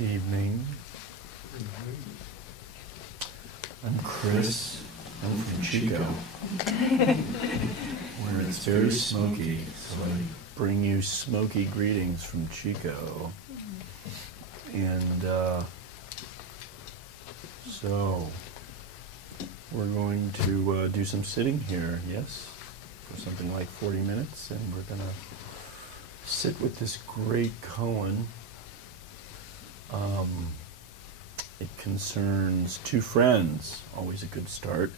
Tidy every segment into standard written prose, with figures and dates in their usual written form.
Good evening. I'm Chris. I'm from Chico, where it's very smoky, so I bring you smoky greetings from Chico. And so we're going to do some sitting here, yes, for something like 40 minutes, and we're going to sit with this great koan. It concerns two friends, always a good start.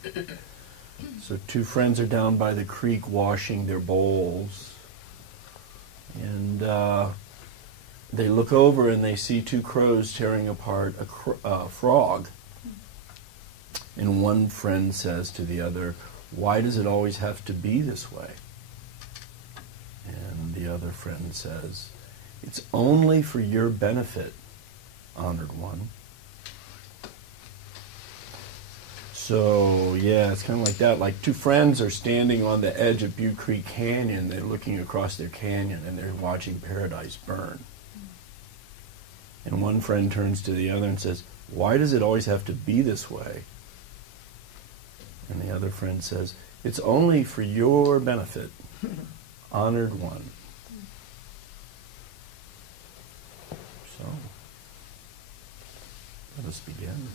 So two friends are down by the creek washing their bowls, and they look over and they see two crows tearing apart a frog. And one friend says to the other, "Why does it always have to be this way?" And the other friend says, "It's only for your benefit, honored one." So, yeah, it's kind of like that. Like two friends are standing on the edge of Butte Creek Canyon. They're looking across their canyon and they're watching paradise burn. And one friend turns to the other and says, "Why does it always have to be this way?" And the other friend says, "It's only for your benefit, honored one." So, let us begin.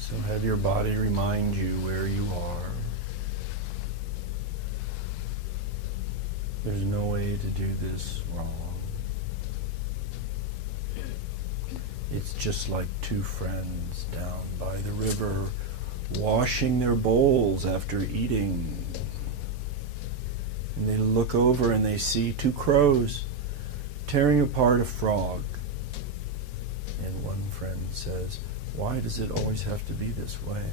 So have your body remind you where you are. There's no way to do this wrong. It's just like two friends down by the river washing their bowls after eating. And they look over and they see two crows tearing apart a frog. And one friend says, "Why does it always have to be this way?"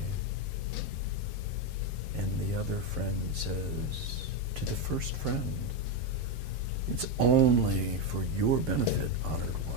And the other friend says to the first friend, "It's only for your benefit, honored one."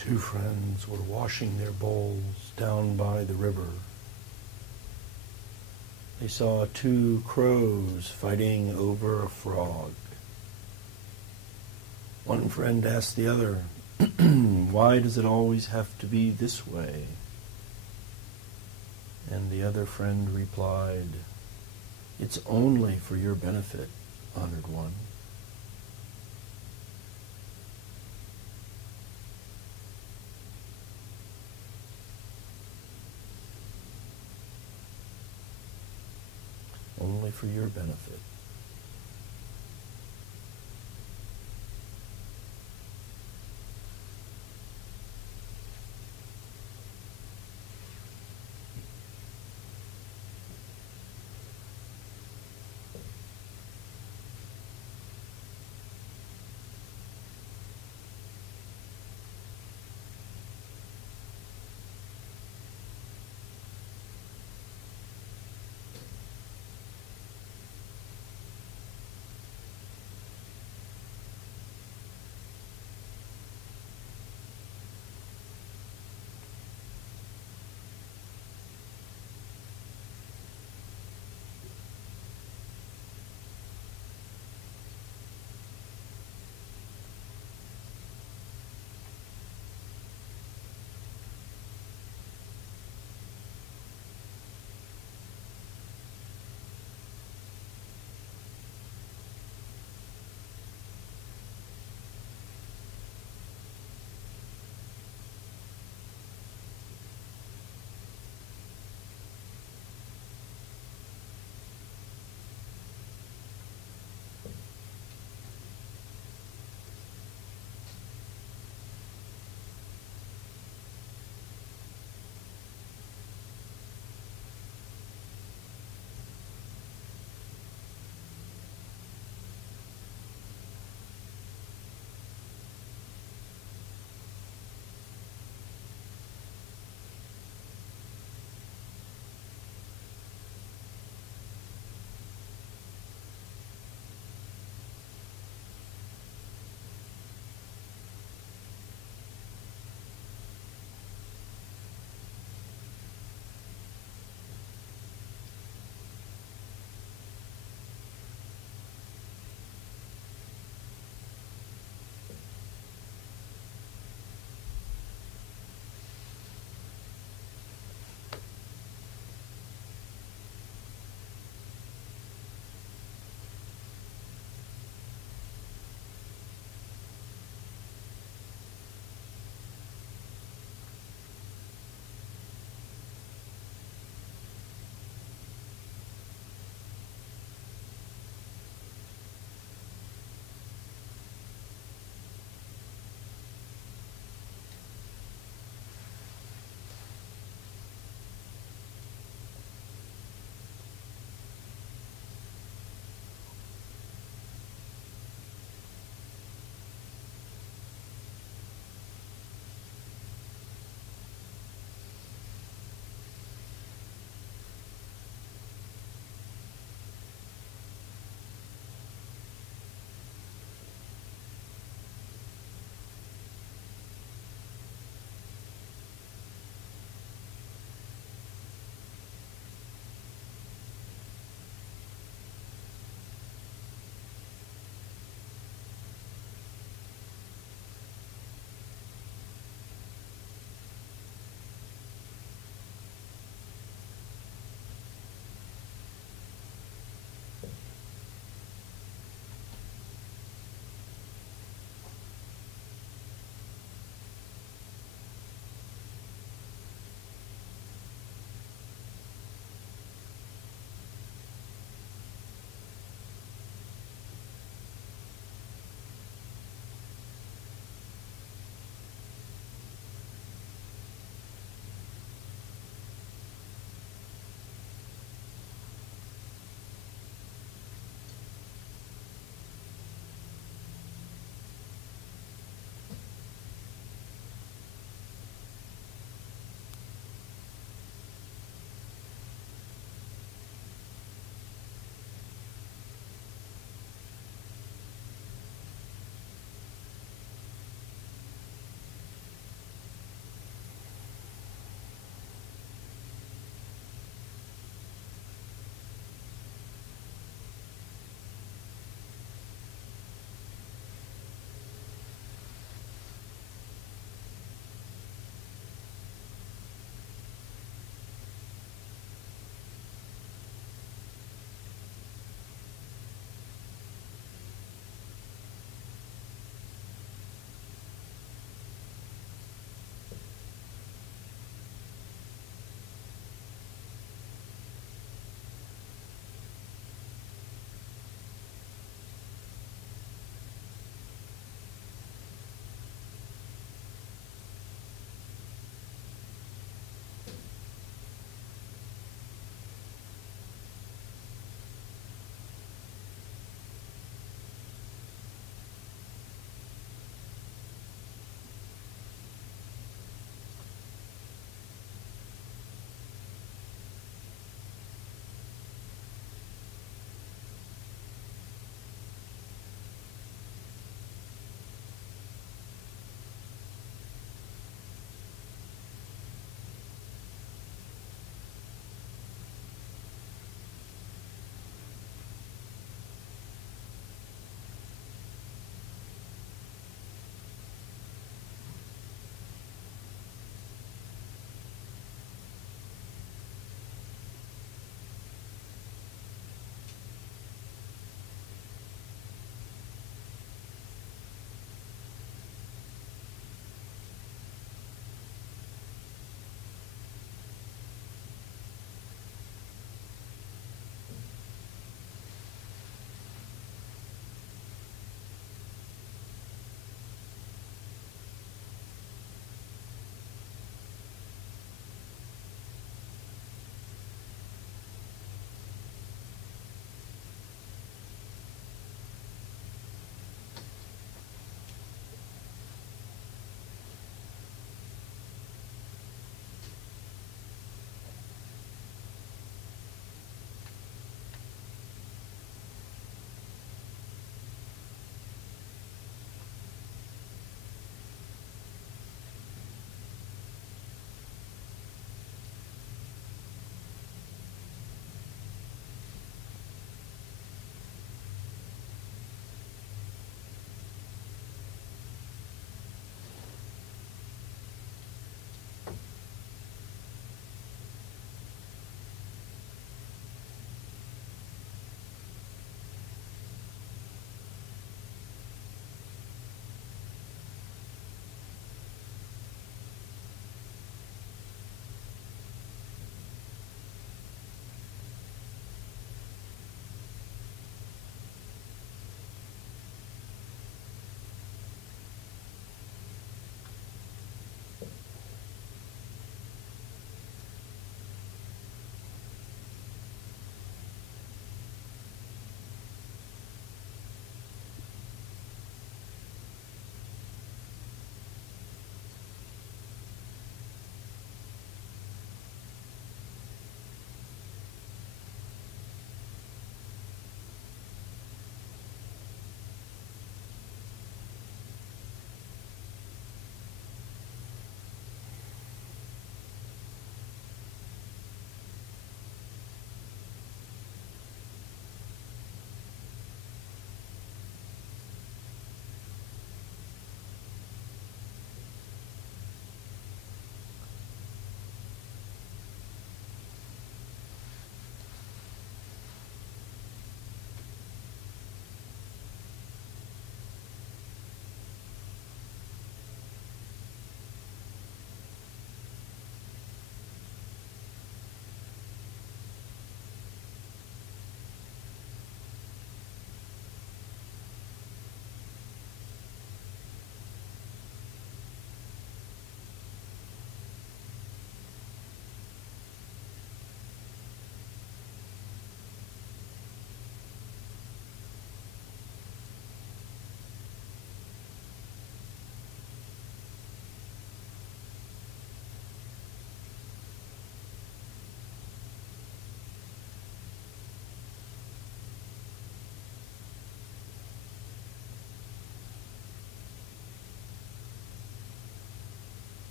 Two friends were washing their bowls down by the river. They saw two crows fighting over a frog. One friend asked the other, "Why does it always have to be this way?" And the other friend replied, "It's only for your benefit, honored one." Only for your benefit.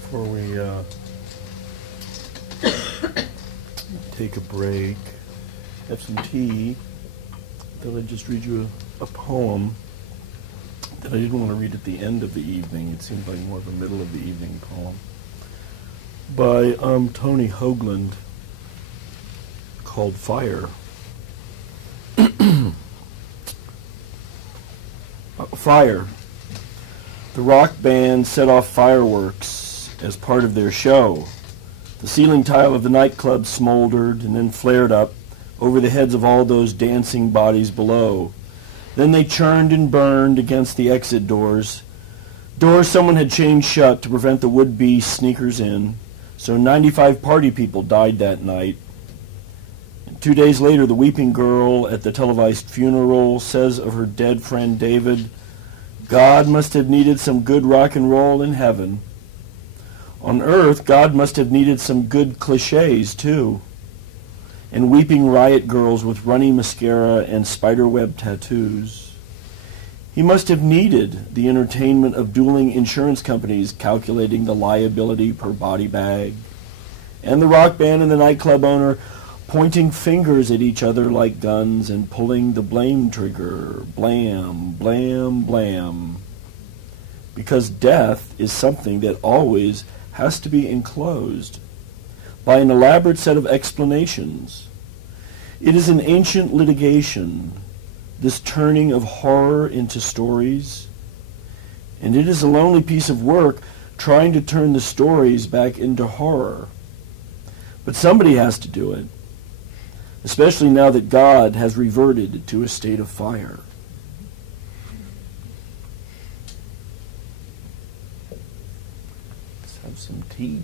before we take a break, have some tea, thought I'd just read you a poem that I didn't want to read at the end of the evening. It seemed like more of a middle of the evening poem by Tony Hoagland called Fire. Fire. The rock band set off fireworks as part of their show. The ceiling tile of the nightclub smoldered and then flared up over the heads of all those dancing bodies below. Then they churned and burned against the exit doors. Doors someone had chained shut to prevent the would-be sneakers in. So 95 party people died that night. And 2 days later, the weeping girl at the televised funeral says of her dead friend David, God must have needed some good rock and roll in heaven. On earth, God must have needed some good cliches, too. And weeping riot girls with runny mascara and spiderweb tattoos. He must have needed the entertainment of dueling insurance companies calculating the liability per body bag. And the rock band and the nightclub owner pointing fingers at each other like guns and pulling the blame trigger. Blam, blam, blam. Because death is something that always has to be enclosed by an elaborate set of explanations. It is an ancient litigation, this turning of horror into stories, and it is a lonely piece of work trying to turn the stories back into horror. But somebody has to do it, especially now that God has reverted to a state of fire. Let's have some tea.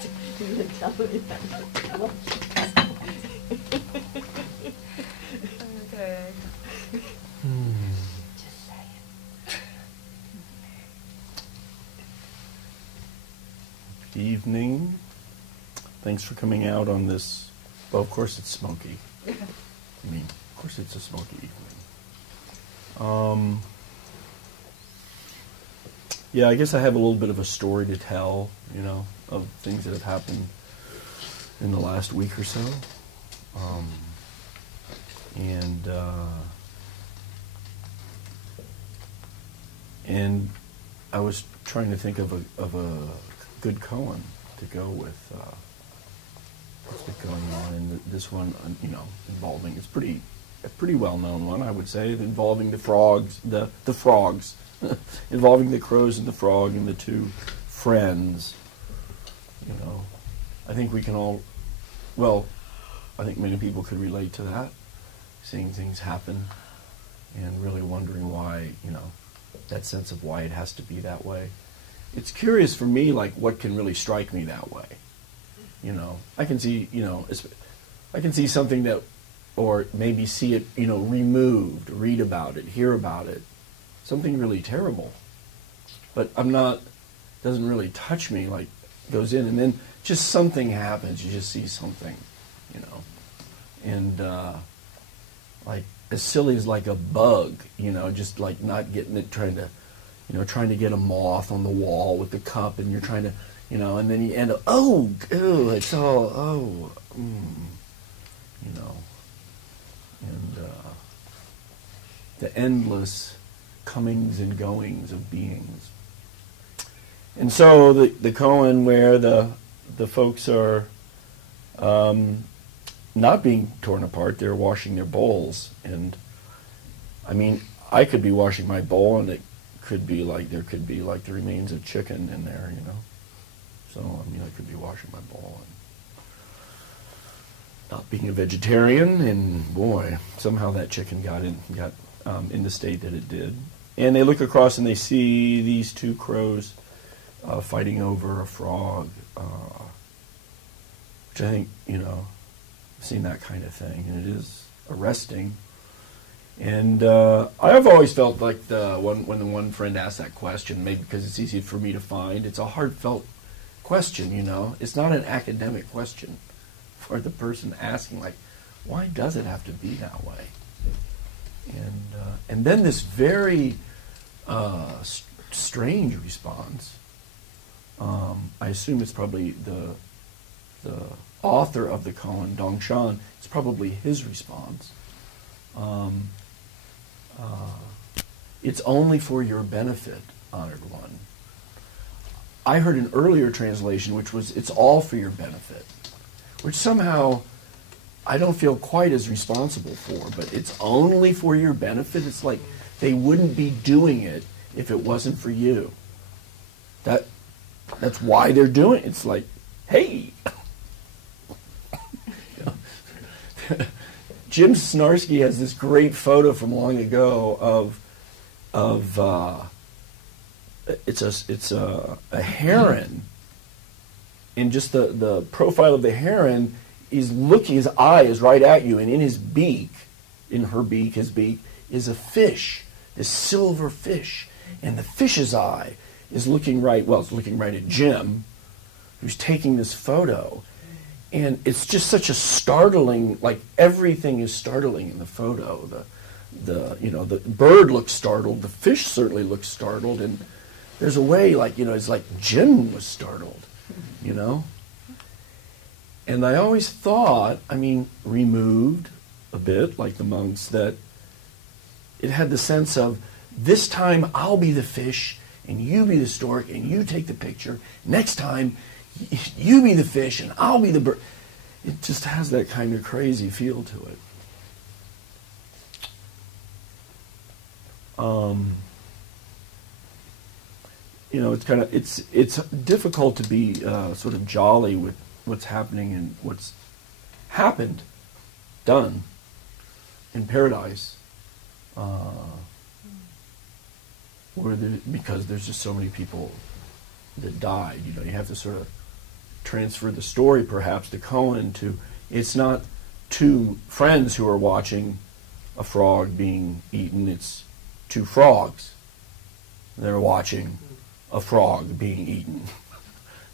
You can tell me that. Okay. Just say it. Good evening. Thanks for coming out on this. Well, of course it's smoky. I mean, of course it's a smoky evening. Yeah, I guess I have a little bit of a story to tell, of things that have happened in the last week or so. And I was trying to think of a good koan to go with what's been going on, and this one, involving a pretty well-known one, I would say, involving the frogs, the frogs, involving the crows and the frog and the two friends. I think we can all, I think many people could relate to that, seeing things happen and really wondering why, that sense of why it has to be that way. It's curious for me, like, what can really strike me that way. I can see, I can see something that, or maybe see it, removed, read about it, hear about it, something really terrible. But doesn't really touch me, like, goes in, and then just something happens, you just see something, and, like, as silly as like a bug, just like not getting it, trying to get a moth on the wall with the cup, and you're trying to, and then you end up, it's all, and the endless comings and goings of beings. And so the koan where the folks are not being torn apart, they're washing their bowls. And I mean, I could be washing my bowl, and it could be like, there could be like the remains of chicken in there, So, I mean, I could be washing my bowl and not being a vegetarian, and boy, somehow that chicken got in the state that it did. And they look across and they see these two crows fighting over a frog, which I think, I've seen that kind of thing, and it is arresting. And I've always felt like when the one friend asked that question, maybe because it's easy for me to find, it's a heartfelt question, It's not an academic question for the person asking, like, why does it have to be that way? And then this very strange response. I assume it's probably the author of the koan, Dongshan. It's probably his response. It's only for your benefit, honored one. I heard an earlier translation which was, it's all for your benefit, which somehow I don't feel quite as responsible for, but it's only for your benefit. It's like they wouldn't be doing it if it wasn't for you. That's why they're doing it. It's like, hey. Jim Snarsky has this great photo from long ago of it's a heron, and just the profile of the heron is looking, his eye is right at you, and in his beak, his beak is a fish, this silver fish, and the fish's eye is looking right, it's looking right at Jim, who's taking this photo. And it's just such a startling, like, everything is startling in the photo. The bird looks startled, the fish certainly looks startled, and there's a way, like, it's like Jim was startled, And I always thought, removed a bit, like the monks, that it had the sense of, this time I'll be the fish, and you be the stork, and you take the picture. Next time, you be the fish and I'll be the bird. It just has that kind of crazy feel to it. It's difficult to be sort of jolly with what's happening and what's done in paradise, because there's just so many people that died. You have to sort of transfer the story perhaps to Cohen to, it's not two friends who are watching a frog being eaten, it's two frogs. They're watching a frog being eaten.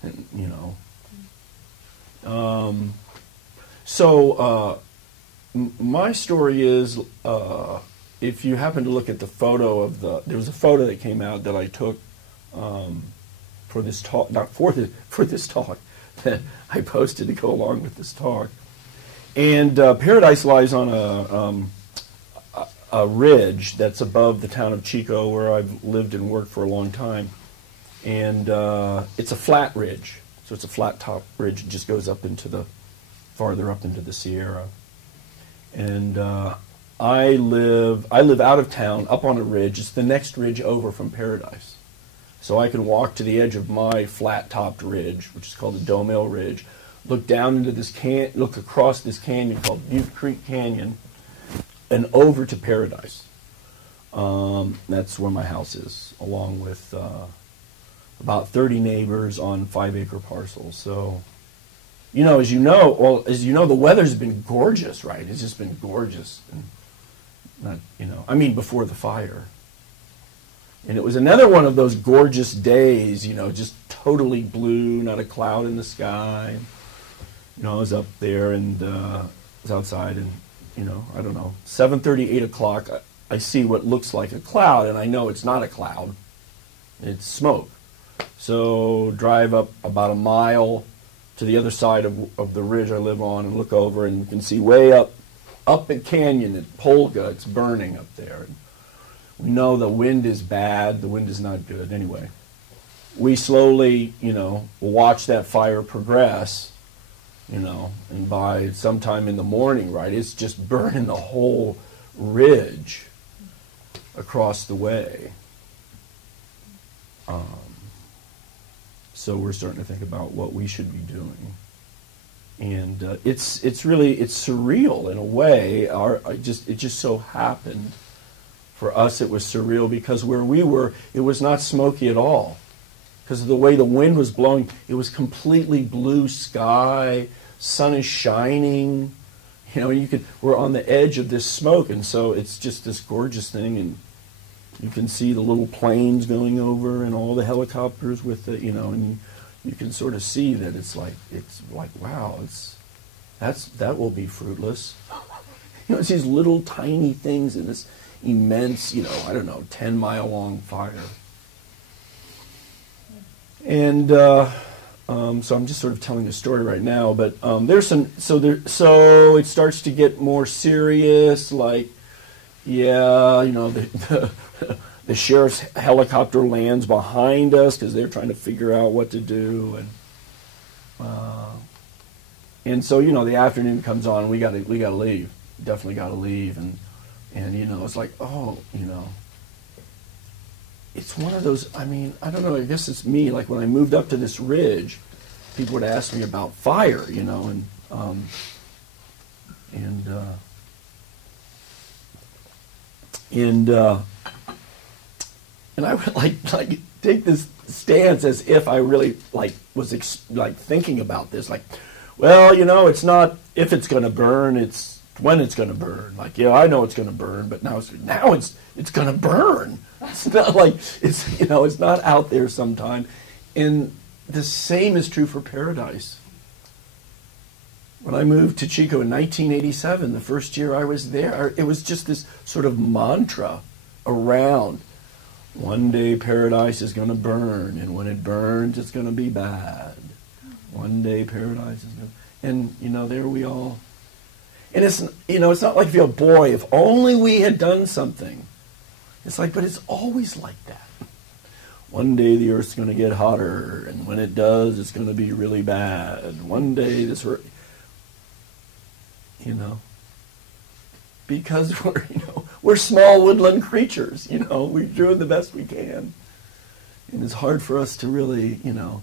And, you know. My story is, if you happen to look at the photo of there was a photo that came out that I took for this talk, not for this talk, that I posted to go along with this talk. And Paradise lies on a ridge that's above the town of Chico, where I've lived and worked for a long time. And it's a flat ridge, so it's a flat top ridge. It just goes up into farther up into the Sierra. And I live out of town, up on a ridge. It's the next ridge over from Paradise. So I can walk to the edge of my flat-topped ridge, which is called the Domel Ridge, look down into this look across this canyon called Butte Creek Canyon, and over to Paradise. That's where my house is, along with about 30 neighbors on 5-acre parcels. So, as you know, the weather's been gorgeous, right? It's just been gorgeous, and not, before the fire. And it was another one of those gorgeous days, just totally blue, not a cloud in the sky. I was up there and I was outside, and I don't know, 7:30, 8 o'clock, I see what looks like a cloud, and I know it's not a cloud. It's smoke. So drive up about a mile to the other side of the ridge I live on and look over, and you can see way up the canyon at Polga, it's burning up there. And we know the wind is bad, the wind is not good. Anyway, we slowly, watch that fire progress, and by sometime in the morning, right, it's just burning the whole ridge across the way. So we're starting to think about what we should be doing. And it's surreal in a way. It just so happened. For us, it was surreal because where we were, it was not smoky at all. Because of the way the wind was blowing, it was completely blue sky, sun is shining. We're on the edge of this smoke, and so it's just this gorgeous thing, and you can see the little planes going over and all the helicopters with the, and you can sort of see that it's like wow, that will be fruitless. It's these little tiny things in this immense, 10-mile-long fire. And so I'm just sort of telling a story right now, but so it starts to get more serious, like, the sheriff's helicopter lands behind us because they're trying to figure out what to do, and so the afternoon comes on, and we gotta leave, definitely gotta leave, and it's like, it's one of those, I don't know, I guess it's me, like when I moved up to this ridge, people would ask me about fire, and I would like take this stance as if I really was thinking about this, it's not if it's going to burn, it's when it's going to burn. I know it's going to burn, but now it's going to burn. It's not like it's not out there sometime. And the same is true for Paradise. When I moved to Chico in 1987, the first year I was there, it was just this sort of mantra around. One day Paradise is going to burn, and when it burns, it's going to be bad. One day Paradise is going to... And, there we all... And it's not like you feel, boy, if only we had done something. It's like, but it's always like that. One day the earth's going to get hotter, and when it does, it's going to be really bad. One day this... Because we're small woodland creatures, we're doing the best we can. And it's hard for us to really, at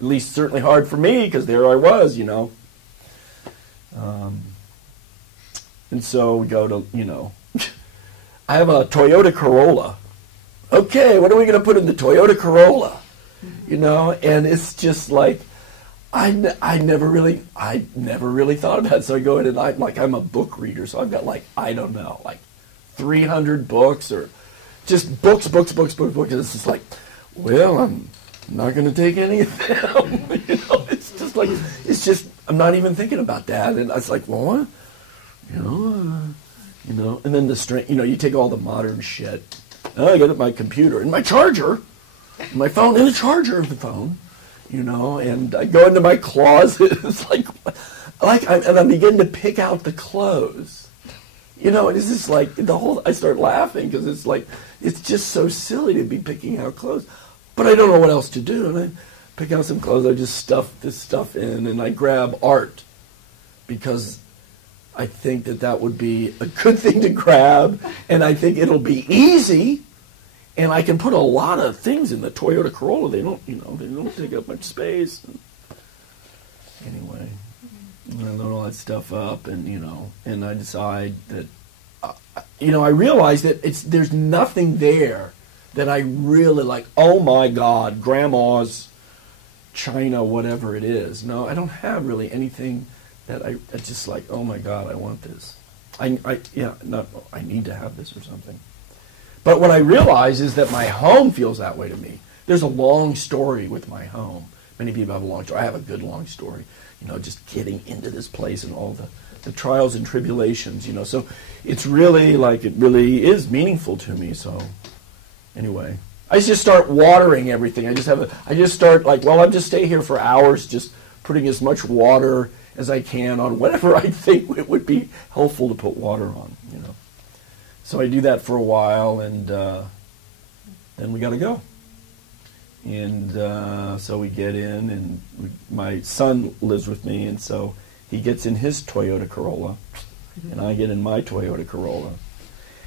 least certainly hard for me, because there I was, and so we go to, I have a Toyota Corolla. Okay, what are we going to put in the Toyota Corolla? And it's just like, I never really thought about it. So I go in and I'm a book reader, so I've got I don't know, 300 books or just books. And it's just well, I'm not going to take any of them. It's just I'm not even thinking about that. And I was like, well, what? And then you take all the modern shit. And I go to my computer and my charger, my phone, and the charger of the phone. And I go into my closet. It's and I begin to pick out the clothes. And it's just I start laughing because it's just so silly to be picking out clothes. But I don't know what else to do. And I pick out some clothes. I just stuff this stuff in, and I grab art because I think that would be a good thing to grab, and I think it'll be easy. And I can put a lot of things in the Toyota Corolla. They don't take up much space. Anyway, I load all that stuff up, and and I decide that, I realize that there's nothing there that I really like. Oh my God, Grandma's China, whatever it is. No, I don't have really anything that I just oh my God, I want this. I need to have this or something. But what I realize is that my home feels that way to me. There's a long story with my home. Many people have a long story. I have a good long story. Just getting into this place and all the trials and tribulations. So it's really it really is meaningful to me. So anyway, I just start watering everything. I just start I'll just stay here for hours, just putting as much water as I can on whatever I think it would be helpful to put water on. So I do that for a while, and then we got to go. And so we get in, and my son lives with me, and so he gets in his Toyota Corolla, and I get in my Toyota Corolla.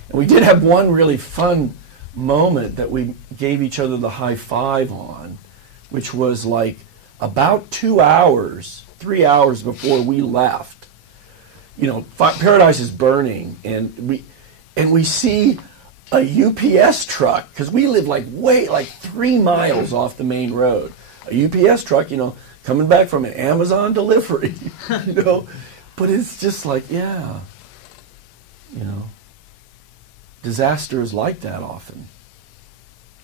And we did have one really fun moment that we gave each other the high five on, which was about 3 hours before we left. Paradise is burning, and we see a UPS truck, because we live way 3 miles off the main road. A UPS truck, coming back from an Amazon delivery, But it's just disaster is like that often.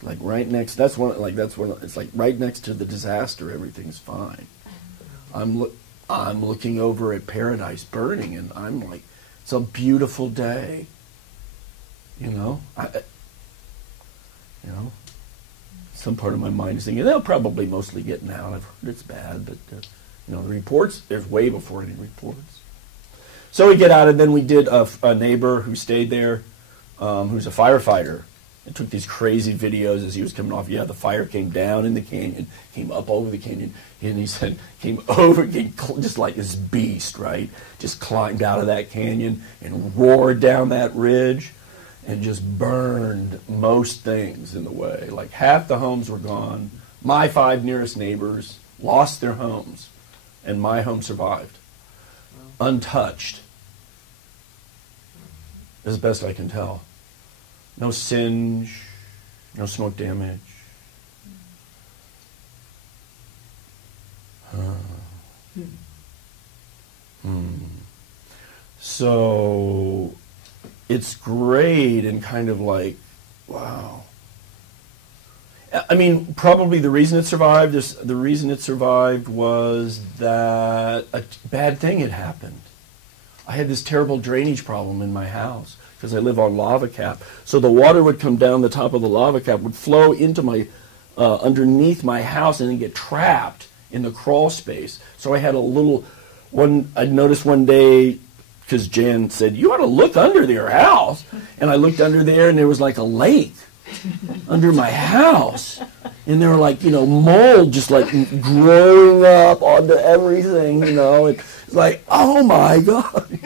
Right next, it's right next to the disaster, everything's fine. I'm looking over at Paradise burning, and I'm it's a beautiful day. Some part of my mind is thinking they'll probably mostly get out. I've heard it's bad, but the reports, there's way before any reports. So we get out, and then we did a neighbor who stayed there, who's a firefighter, and took these crazy videos as he was coming off. Yeah, the fire came down in the canyon, came up over the canyon, and he said just like this beast, right? Just climbed out of that canyon and roared down that ridge. And just burned most things in the way. Half the homes were gone. My 5 nearest neighbors lost their homes, and my home survived, untouched, as best I can tell. No singe, no smoke damage. So it's great and kind of wow. I mean, probably the reason it survived was that a bad thing had happened. I had this terrible drainage problem in my house because I live on lava cap. So the water would come down the top of the lava cap, would flow into my underneath my house, and then get trapped in the crawl space. So I had I noticed one day, because Jan said, you ought to look under your house. And I looked under there, and there was a lake under my house. And there were mold just growing up onto everything, It's oh my God.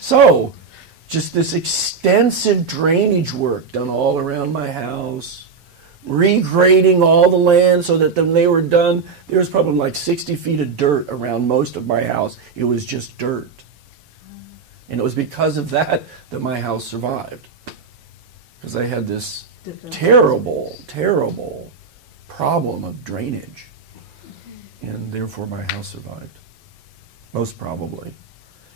So, just this extensive drainage work done all around my house, regrading all the land so that when they were done, there was probably 60 feet of dirt around most of my house. It was just dirt. And it was because of that my house survived. Because I had this terrible, terrible problem of drainage. and therefore my house survived. Most probably.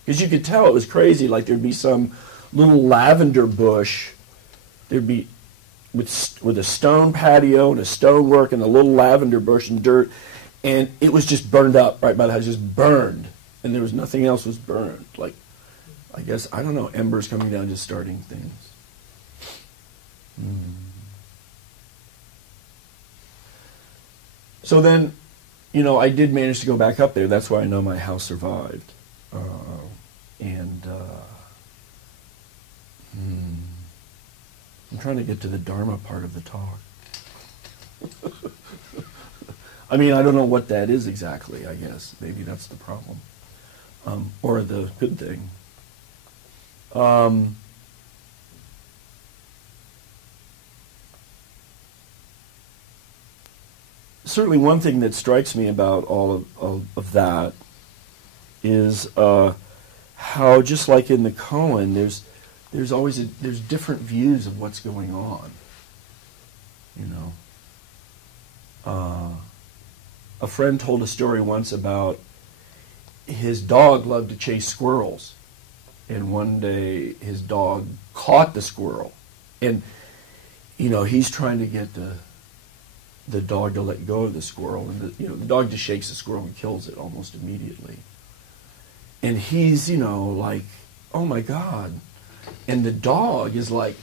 Because you could tell it was crazy, like there'd be some little lavender bush, there'd be with a stone patio and a stonework and a little lavender bush and dirt, and it was just burned up right by the house, just burned, and there was nothing else was burned. Like, I guess, I don't know, embers coming down, just starting things. So then, you know, I did manage to go back up there. That's why I know my house survived. I'm trying to get to the Dharma part of the talk. I mean, I don't know what that is exactly, I guess. Maybe that's the problem. Or the good thing. Certainly one thing that strikes me about all of that is how, just like in the koan, there's always there's different views of what's going on. You know, a friend told a story once about his dog loved to chase squirrels, and one day his dog caught the squirrel, and you know he's trying to get the dog to let go of the squirrel, and the dog just shakes the squirrel and kills it almost immediately. And he's, like, oh my God. And the dog is like,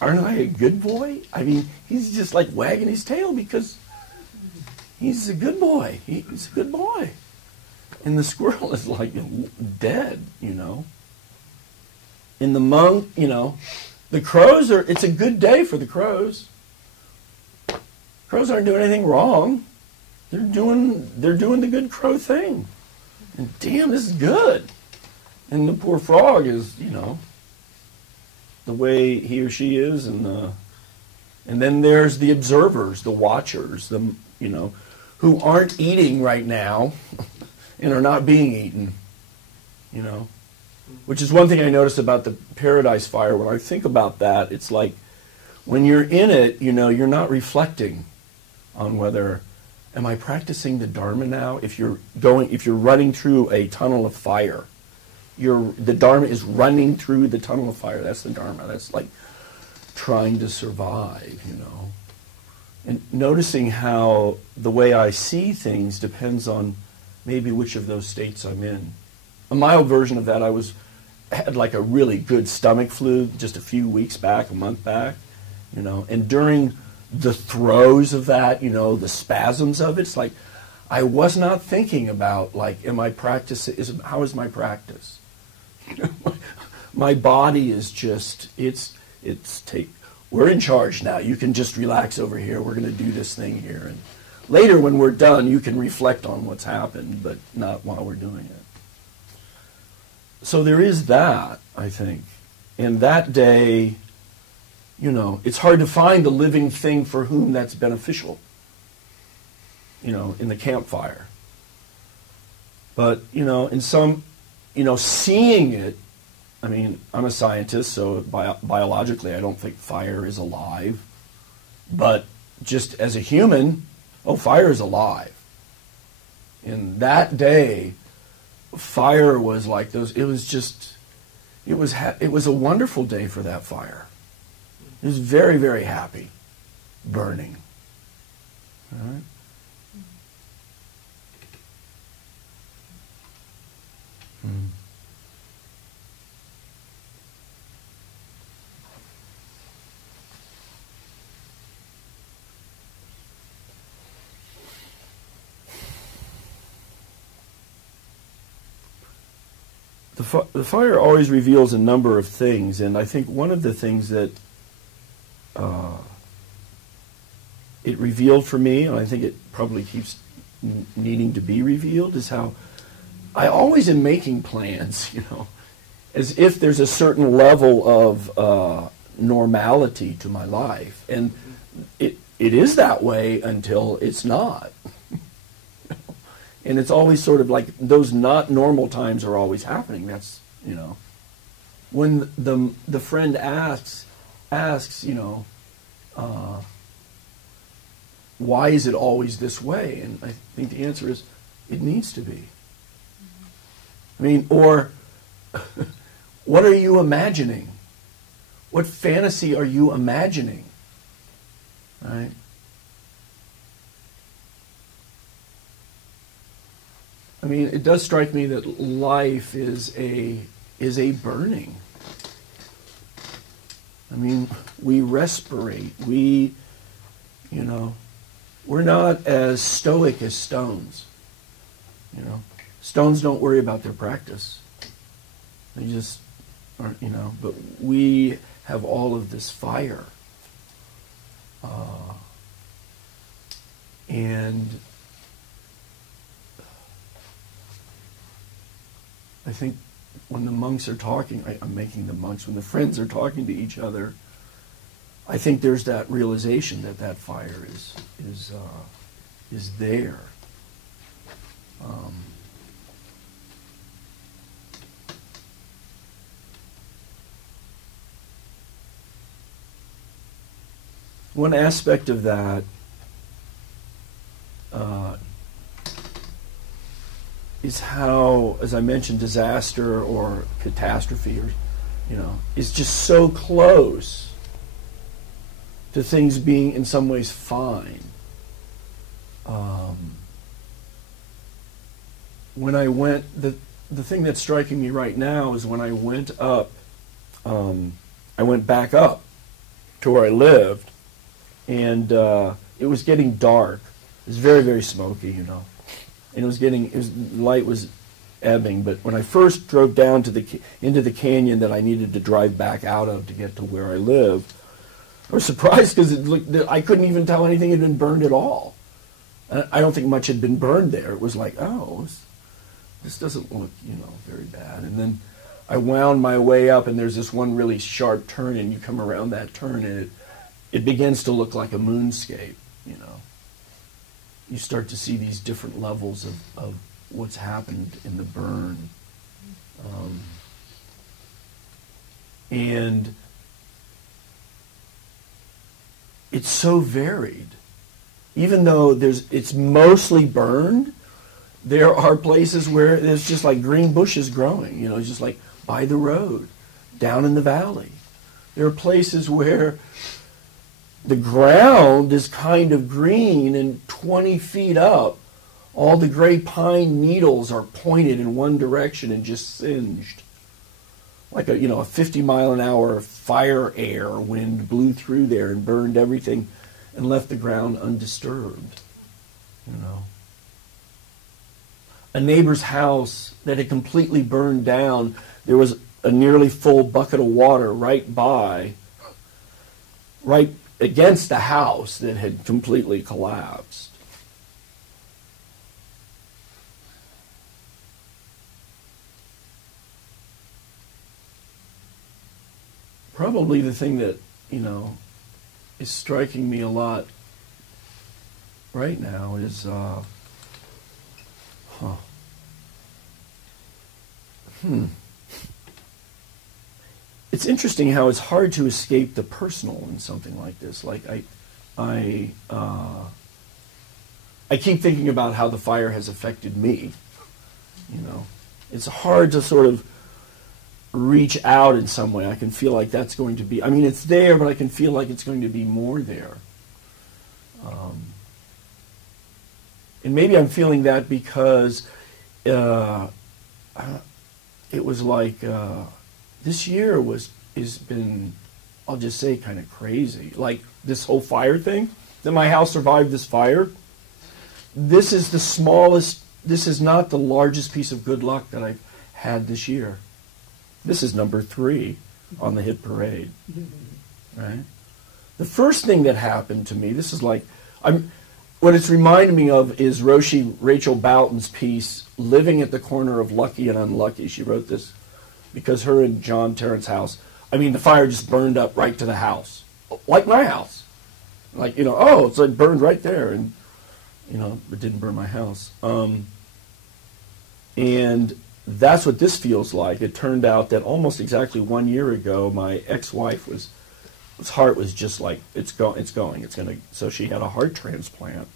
aren't I a good boy? I mean, he's just like wagging his tail because he's a good boy. He's a good boy. And the squirrel is like dead, And the monk, the crows it's a good day for the crows. Crows aren't doing anything wrong. They're doing the good crow thing. And damn, this is good. And the poor frog is, the way he or she is, and then there's the observers, the watchers, who aren't eating right now and are not being eaten, Which is one thing I noticed about the Paradise Fire. When I think about that, it's like when you're in it, you're not reflecting on whether, am I practicing the Dharma now? If you're running through a tunnel of fire, the Dharma is running through the tunnel of fire. That's the Dharma. That's like trying to survive, And noticing how the way I see things depends on maybe which of those states I'm in. A mild version of that, I had like a really good stomach flu just a few weeks back, a month back, and during the throes of that, the spasms of it, it's like I was not thinking about, like, am I practicing, how is my practice? My body is just, we're in charge now. You can just relax over here. We're going to do this thing here. And later when we're done, you can reflect on what's happened, but not while we're doing it. So there is that, I think. And that day, it's hard to find the living thing for whom that's beneficial, in the campfire. But, in some, seeing it, I mean, I'm a scientist, so biologically I don't think fire is alive. But just as a human, fire is alive. And that day, fire was like those, it was a wonderful day for that fire. It was very, very happy, burning. All right? The fire always reveals a number of things, and I think one of the things that it revealed for me, and I think it probably keeps needing to be revealed, is how I always am making plans, as if there's a certain level of normality to my life. And it is that way until it's not. And it's always sort of like those not normal times are always happening. That's, when the friend asks, why is it always this way? And I think the answer is, It needs to be. I mean, or what are you imagining? What fantasy are you imagining? Right? I mean, it does strike me that life is a burning. I mean, we respirate. We're not as stoic as stones. Stones don't worry about their practice. They just aren't, but we have all of this fire. And I think when the monks are talking, I'm making the monks, when the friends are talking to each other, I think there's that realization that that fire is there. One aspect of that is how, as I mentioned, disaster or catastrophe, or is just so close to things being in some ways fine. When I went, the thing that's striking me right now is when I went up, I went back up to where I lived, and it was getting dark. It was very, very smoky, and light was ebbing. But when I first drove down into the canyon that I needed to drive back out of to get to where I live, I was surprised because I couldn't even tell anything had been burned at all. I don't think much had been burned there. It was like, oh, this doesn't look, very bad. And then I wound my way up, and there's this one really sharp turn, and you come around that turn, and it begins to look like a moonscape, You start to see these different levels of what's happened in the burn. And it's so varied. Even though it's mostly burned, there are places where there's just like green bushes growing, just like by the road, down in the valley. There are places where the ground is kind of green, and 20 feet up, all the gray pine needles are pointed in one direction and just singed. Like a 50-mile-an-hour fire air wind blew through there and burned everything and left the ground undisturbed. A neighbor's house that had completely burned down, there was a nearly full bucket of water right against the house that had completely collapsed. Probably the thing that, is striking me a lot right now is, It's interesting how it's hard to escape the personal in something like this. Like I keep thinking about how the fire has affected me. It's hard to sort of reach out in some way. I can feel like that's going to be, it's there, but I can feel like it's going to be more there. And maybe I'm feeling that because it was like this year has been, I'll just say, kind of crazy. Like this whole fire thing, that my house survived this fire. This is the smallest, this is not the largest piece of good luck that I've had this year. This is number 3 on the hit parade. Right? The first thing that happened to me, this is like, what it's reminded me of is Rachel Boughton's piece, Living at the Corner of Lucky and Unlucky. She wrote this because her and John Terrence's house, the fire just burned up right to the house. Like my house. Like, it's like burned right there. And, it didn't burn my house. And that's what this feels like. It turned out that almost exactly 1 year ago, my ex-wife his heart was just like, it's going. So she had a heart transplant.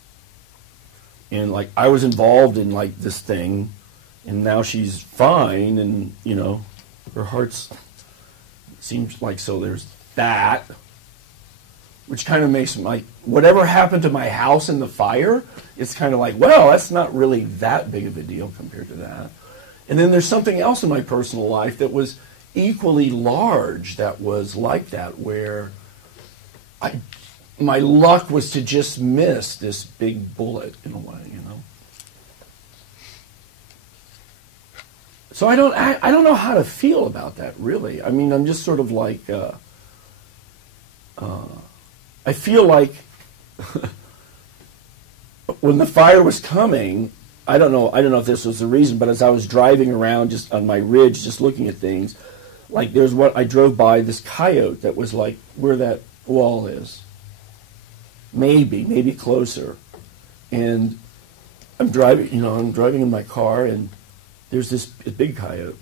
And like I was involved in like this thing, and now she's fine, and you know, her heart's seems like so. There's that, which kind of makes my whatever happened to my house in the fire. It's kind of like, well, that's not really that big of a deal compared to that. And then there's something else in my personal life that was equally large that was like that, where my luck was to just miss this big bullet in a way, you know. So I don't know how to feel about that, really. I mean, I'm just sort of like, I feel like when the fire was coming, I don't know if this was the reason, but as I was driving around just on my ridge, just looking at things, like there's what I drove by this coyote that was like where that wall is. Maybe closer. And I'm driving in my car, and there's this big coyote.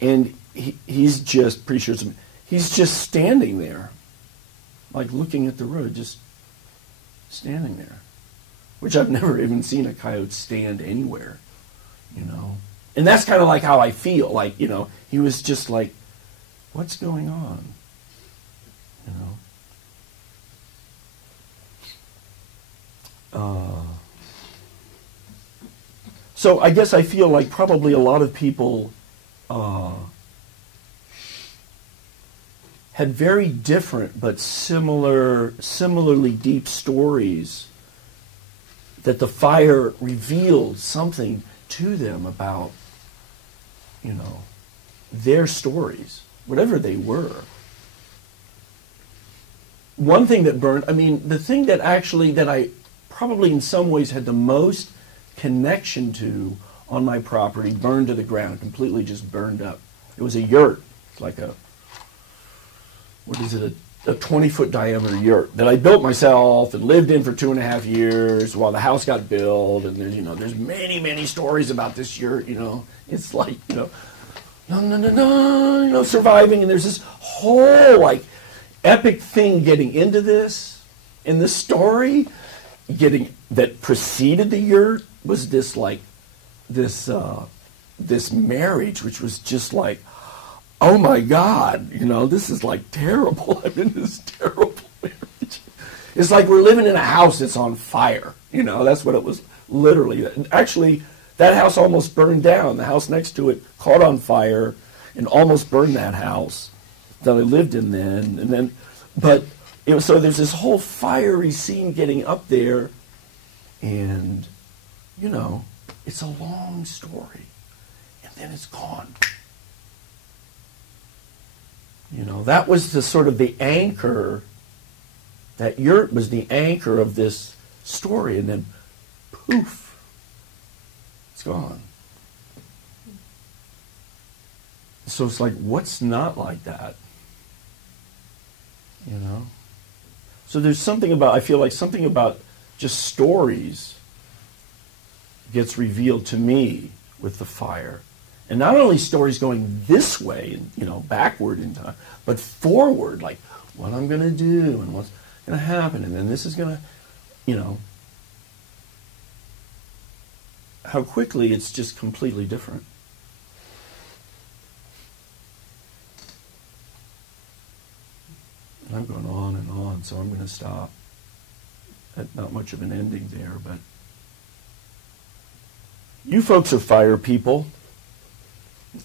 And he's just, pretty sure he's just standing there, like looking at the road, just standing there. Which I've never even seen a coyote stand anywhere, you know. And that's kind of like how I feel. Like, you know, he was just like, what's going on? You know. So I guess I feel like probably a lot of people had very different but similarly deep stories that the fire revealed something to them about, you know, their stories, whatever they were. One thing that burned, I mean, the thing that I probably in some ways had the most connection to on my property burned to the ground, completely just burned up. It was a yurt. It's like a 20-foot diameter yurt that I built myself and lived in for 2.5 years while the house got built. And there's many stories about this yurt. You know, it's like surviving. And there's this whole like epic thing getting into this. And the story that preceded the yurt was this marriage, which was just like, oh my God, this is like terrible. I'm in this terrible marriage. It's like we're living in a house that's on fire. That's what it was literally. Actually, that house almost burned down. The house next to it caught on fire and almost burned that house that I lived in then. So there's this whole fiery scene getting up there, and, it's a long story, and then it's gone. That was the sort of the anchor, that yurt was the anchor of this story, and then poof, it's gone. So it's like, what's not like that? So there's something about, I feel like something about just stories gets revealed to me with the fire. And not only stories going this way, backward in time, but forward, like what I'm going to do and what's going to happen. And then this is going to, how quickly it's just completely different. And I'm going on and on, so I'm going to stop. Not much of an ending there, but you folks are fire people.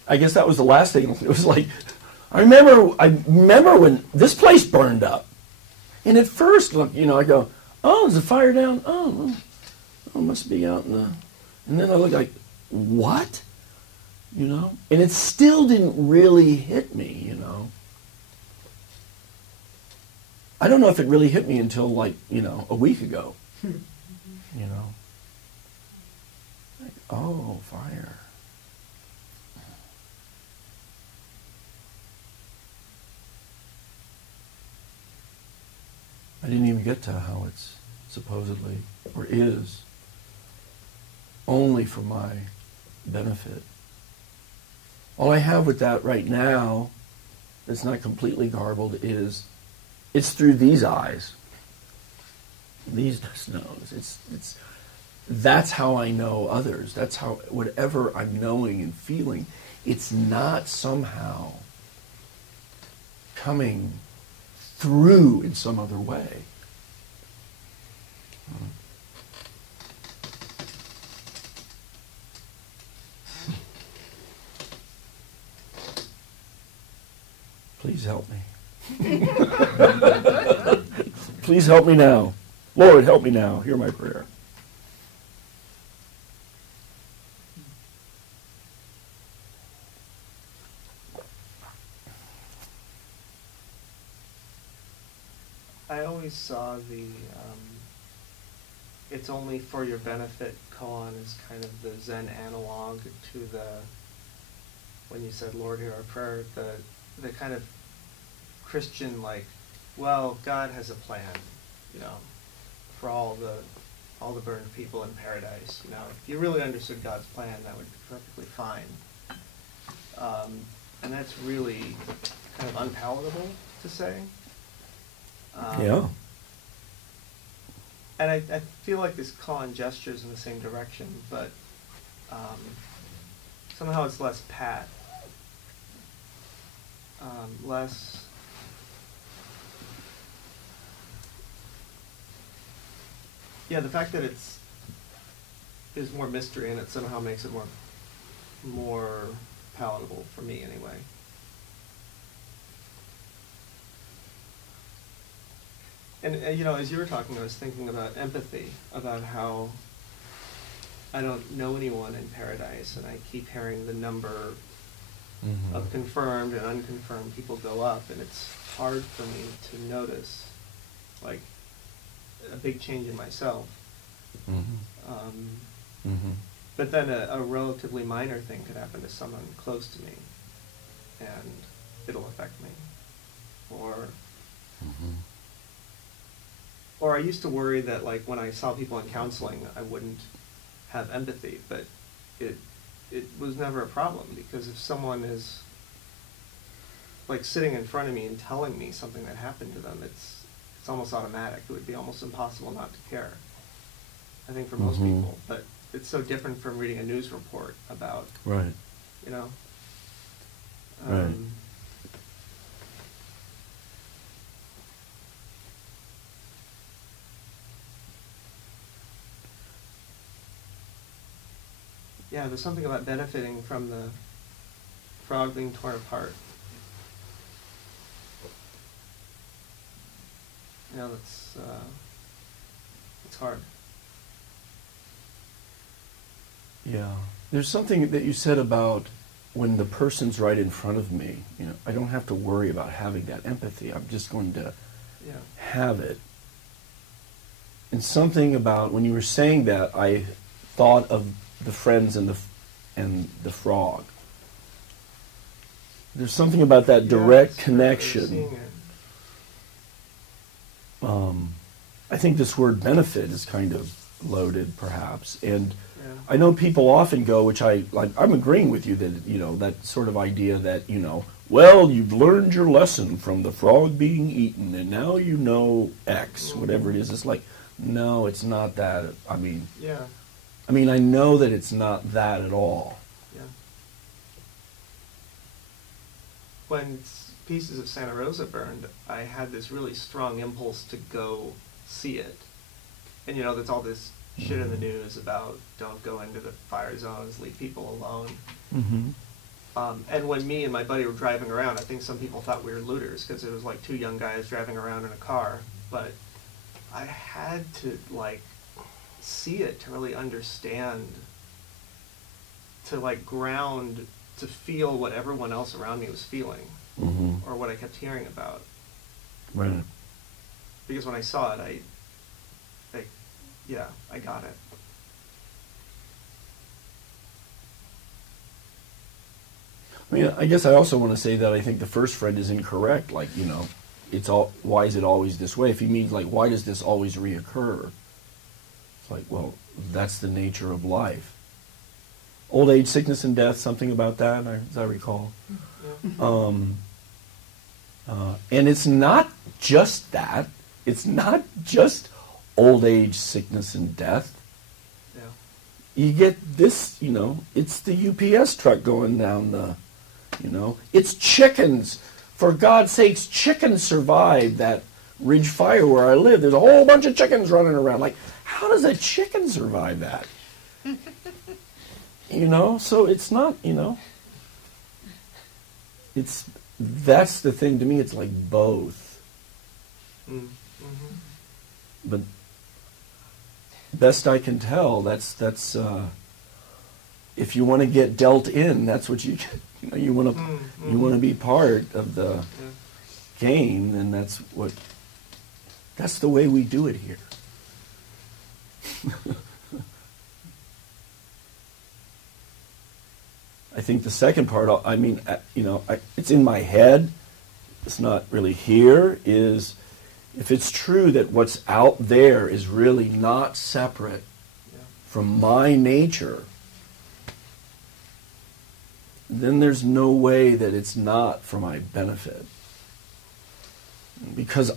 I guess that was the last thing. It was like, I remember when this place burned up. And at first, look, I go, oh, is the fire down? Oh, it must be out in the... And then I look like, what? And it still didn't really hit me, I don't know if it really hit me until like, a week ago. Like, oh, fire. I didn't even get to how it's supposedly, or is, only for my benefit. All I have with that right now, that's not completely garbled, is it's through these eyes, these snows. that's how I know others. That's how, whatever I'm knowing and feeling, it's not somehow coming through in some other way. Please help me. Please help me now. Lord, help me now. Hear my prayer. I always saw the it's only for your benefit koan as kind of the Zen analog to the, when you said, Lord, hear our prayer, the kind of Christian, like, well, God has a plan, you know, for all the burned people in paradise. You know, if you really understood God's plan, that would be perfectly fine. And that's really kind of unpalatable to say. Yeah. And I feel like this koan gestures in the same direction, but somehow it's less pat, less. Yeah, the fact that there's more mystery in it somehow makes it more palatable for me anyway. And you know, as you were talking, I was thinking about empathy, about how I don't know anyone in paradise, and I keep hearing the number of confirmed and unconfirmed people go up, and it's hard for me to notice, like, a big change in myself. But then a relatively minor thing could happen to someone close to me, and it'll affect me. Or I used to worry that, like, when I saw people in counseling, I wouldn't have empathy, but it was never a problem, because if someone is, like, sitting in front of me and telling me something that happened to them, it's almost automatic. It would be almost impossible not to care, I think, for most people. But it's so different from reading a news report about, right, you know. Right. Yeah, there's something about benefiting from the frog being torn apart. You know, it's hard. Yeah. There's something that you said about when the person's right in front of me, you know, I don't have to worry about having that empathy. I'm just going to have it. And something about, when you were saying that, I thought of the friends and the frog. There's something about that direct connection. I think this word benefit is kind of loaded, perhaps, and I know people often go, which I'm agreeing with you, that, you know, that sort of idea that, you know, well, you've learned your lesson from the frog being eaten, and now you know X, whatever it is. It's like, no, it's not that. I mean, I know that it's not that at all. Yeah. When pieces of Santa Rosa burned, I had this really strong impulse to go see it. And, you know, there's all this shit in the news about don't go into the fire zones, leave people alone. And when me and my buddy were driving around, I think some people thought we were looters because it was like two young guys driving around in a car. But I had to, like, see it to really understand, to, like, ground, to feel what everyone else around me was feeling, or what I kept hearing about. Right. Because when I saw it, I got it. I mean, I guess I also want to say that I think the first friend is incorrect. Like, you know, why is it always this way? If he means, like, why does this always reoccur? It's like, well, that's the nature of life. Old age, sickness, and death, something about that, as I recall. And it's not just that. It's not just old age, sickness, and death. Yeah. you get this, it's the UPS truck going down the, it's chickens. For God's sakes, chickens survived that ridge fire where I live. There's a whole bunch of chickens running around. Like, how does a chicken survive that? So it's not, that's the thing to me, it's like both. Mm-hmm. But best I can tell, that's if you want to get dealt in, that's what you you want to be part of the game, and that's the way we do it here. I think the second part, it's in my head, it's not really here, is if it's true that what's out there is really not separate from my nature, then there's no way that it's not for my benefit. Because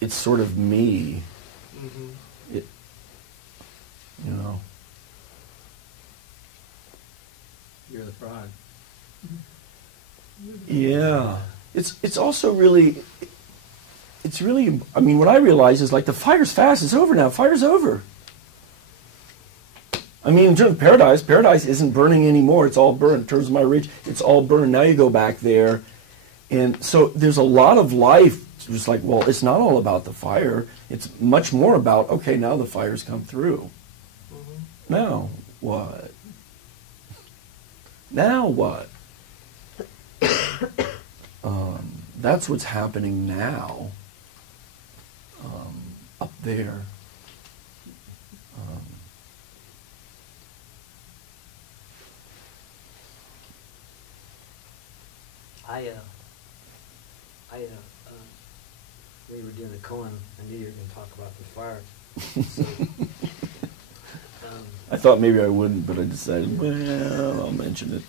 it's sort of me. Mm-hmm. You're the frog. Yeah. It's also really, what I realize is like the fire's fast, it's over now, fire's over. In terms of paradise isn't burning anymore, it's all burned. In terms of my ridge, it's all burned. Now you go back there, and so there's a lot of life, just like, well, it's not all about the fire, it's much more about, okay, now the fire's come through. Mm-hmm. Now what? Now what? That's what's happening now, up there. We were doing the koan. I knew you were going to talk about the fire. So, I thought maybe I wouldn't, but I decided, well, I'll mention it.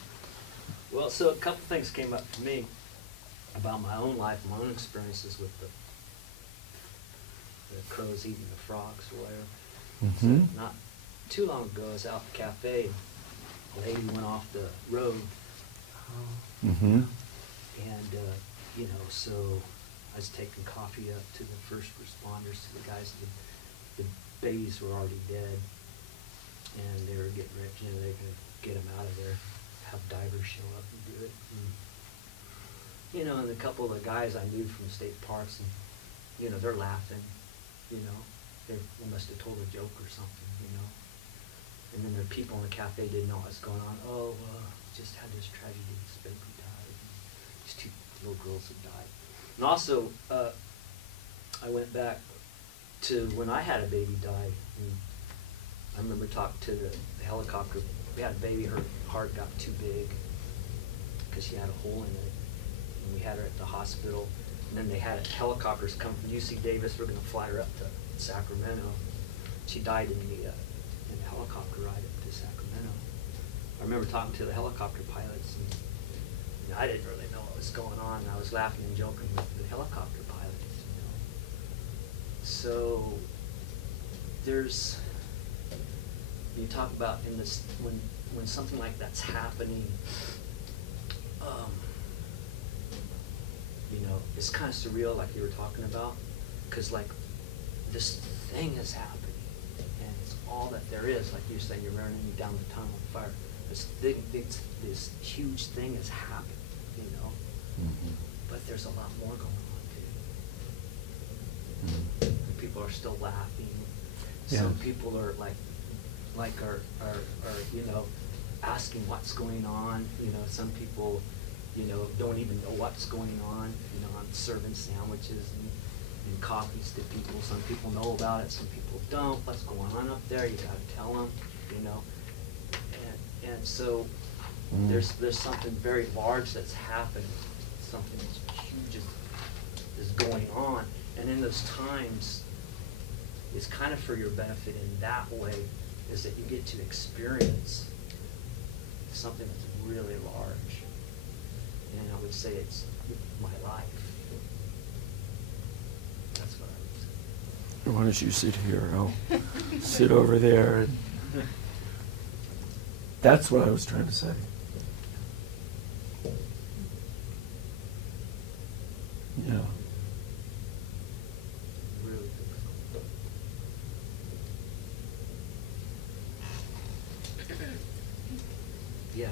Well, so a couple things came up for me about my own life, my own experiences with the crows eating the frogs or whatever. Mm-hmm. So not too long ago, I was out at the cafe. A lady went off the road. Mm-hmm. And, so I was taking coffee up to the first responders, to the guys, the babies were already dead. And they were getting ready, they're going to get them out of there, have divers show up and do it. And a couple of the guys I knew from state parks, and, they're laughing, they must have told a joke or something, And then there are people in the cafe didn't know what was going on. Oh, just had this tragedy, this baby died. These two little girls have died. And also, I went back to when I had a baby die. And I remember talking to the helicopter. We had a baby, her heart got too big because she had a hole in it. And we had her at the hospital. And then they had helicopters come from UC Davis. We're going to fly her up to Sacramento. She died in the helicopter ride up to Sacramento. I remember talking to the helicopter pilots, and I didn't really know what was going on. And I was laughing and joking with the helicopter pilots. So there's, you talk about in this when something like that's happening. It's kind of surreal, like you were talking about, because like this thing is happening, and it's all that there is. Like you're saying, you're running down the tunnel of fire. This huge thing is happening, Mm-hmm. But there's a lot more going on too. And people are still laughing. Yeah. Some people are are asking what's going on. Some people, don't even know what's going on. I'm serving sandwiches and coffees to people. Some people know about it, some people don't. What's going on up there? You got to tell them, And so there's something very large that's happening. Something that's huge is going on. And in those times, it's kind of for your benefit in that way, is that you get to experience something that's really large. And I would say it's my life. That's what I would say. Why don't you sit here? I'll sit over there. That's what I was trying to say. Yeah. Really think so. Yeah.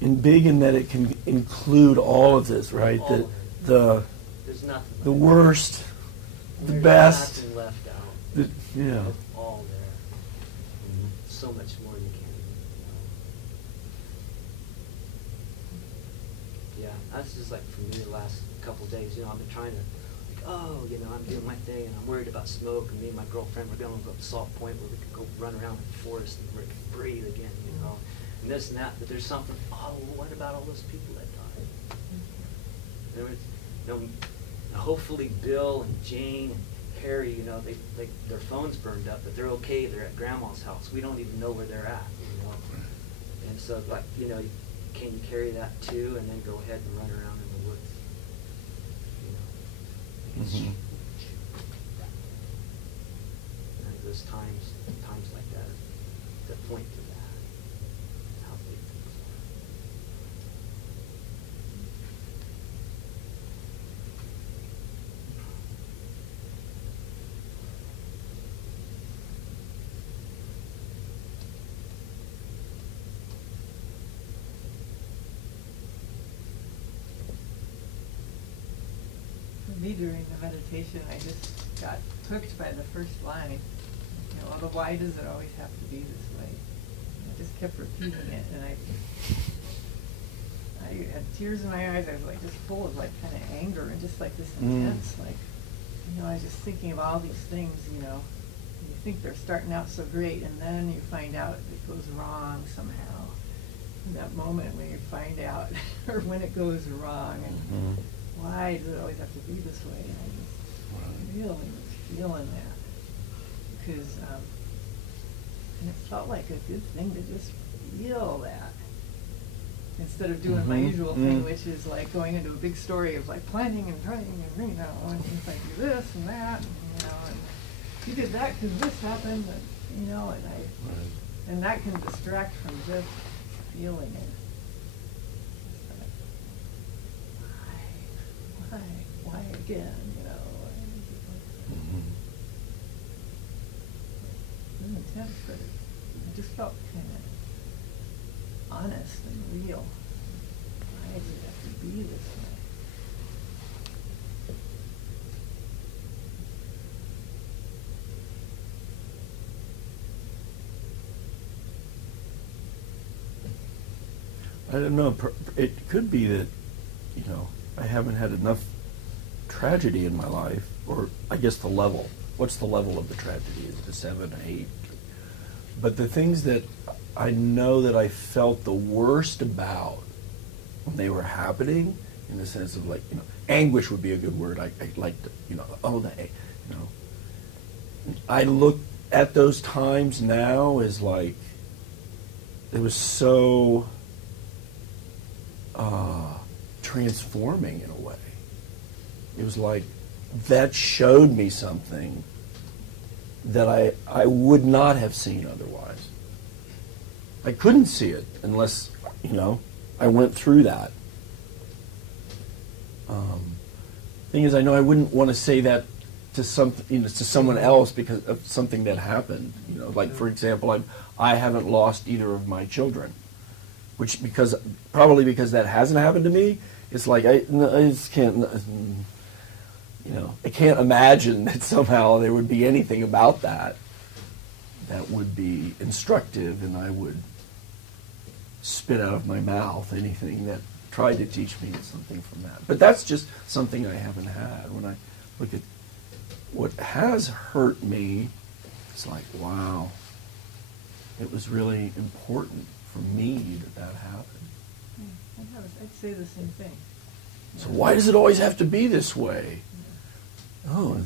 And big in that it can include all of this, right? All The of it. the There's nothing. the left. worst, the There's best. nothing left out. The, yeah. It's all there. And so much more you can't even know. Yeah, that's just like for me the last couple of days. I've been trying to, I'm doing my thing, and I'm worried about smoke. And me and my girlfriend, we're going to go up to Salt Point where we could go run around in the forest and we can breathe again, and this and that. But there's something. Oh, what about all those people that died? There was, hopefully Bill and Jane and Harry, they their phones burned up, but they're okay. They're at Grandma's house. We don't even know where they're at, And so, can you carry that too, and then go ahead and run around in the woods? Mhm. I think those times like that, that point to that, how big things are. For me, during the meditation, I just got hooked by the first line. Although why does it always have to be this way? I just kept repeating it, and I had tears in my eyes. I was just full of kind of anger and just this intense, I was just thinking of all these things, You think they're starting out so great, and then you find out it goes wrong somehow. In that moment when you find out, or when it goes wrong, and why does it always have to be this way? And I just really was feeling that. Because, and it felt like a good thing to just feel that. Instead of doing my usual thing, which is going into a big story of planning and praying and, and if I do this and that, and you did that because this happened, and that can distract from just feeling it. Why again, It was intense, but it just felt kind of honest and real. Why does it have to be this way? I don't know. It could be that, I haven't had enough tragedy in my life, or I guess the level. What's the level of the tragedy? Is it a 7, 8? But the things that I know that I felt the worst about when they were happening, in the sense of anguish would be a good word. I like to, I look at those times now as it was so transforming in a way. It was that showed me something that I would not have seen otherwise. I couldn't see it unless, I went through that. Thing is, I know I wouldn't want to say that to to someone else because of something that happened. For example, I haven't lost either of my children, probably because that hasn't happened to me. It's I just can't. I can't imagine that somehow there would be anything about that would be instructive, and I would spit out of my mouth anything that tried to teach me something from that. But that's just something I haven't had. When I look at what has hurt me, it's wow, it was really important for me that happened. I'd say the same thing. So why does it always have to be this way? Oh.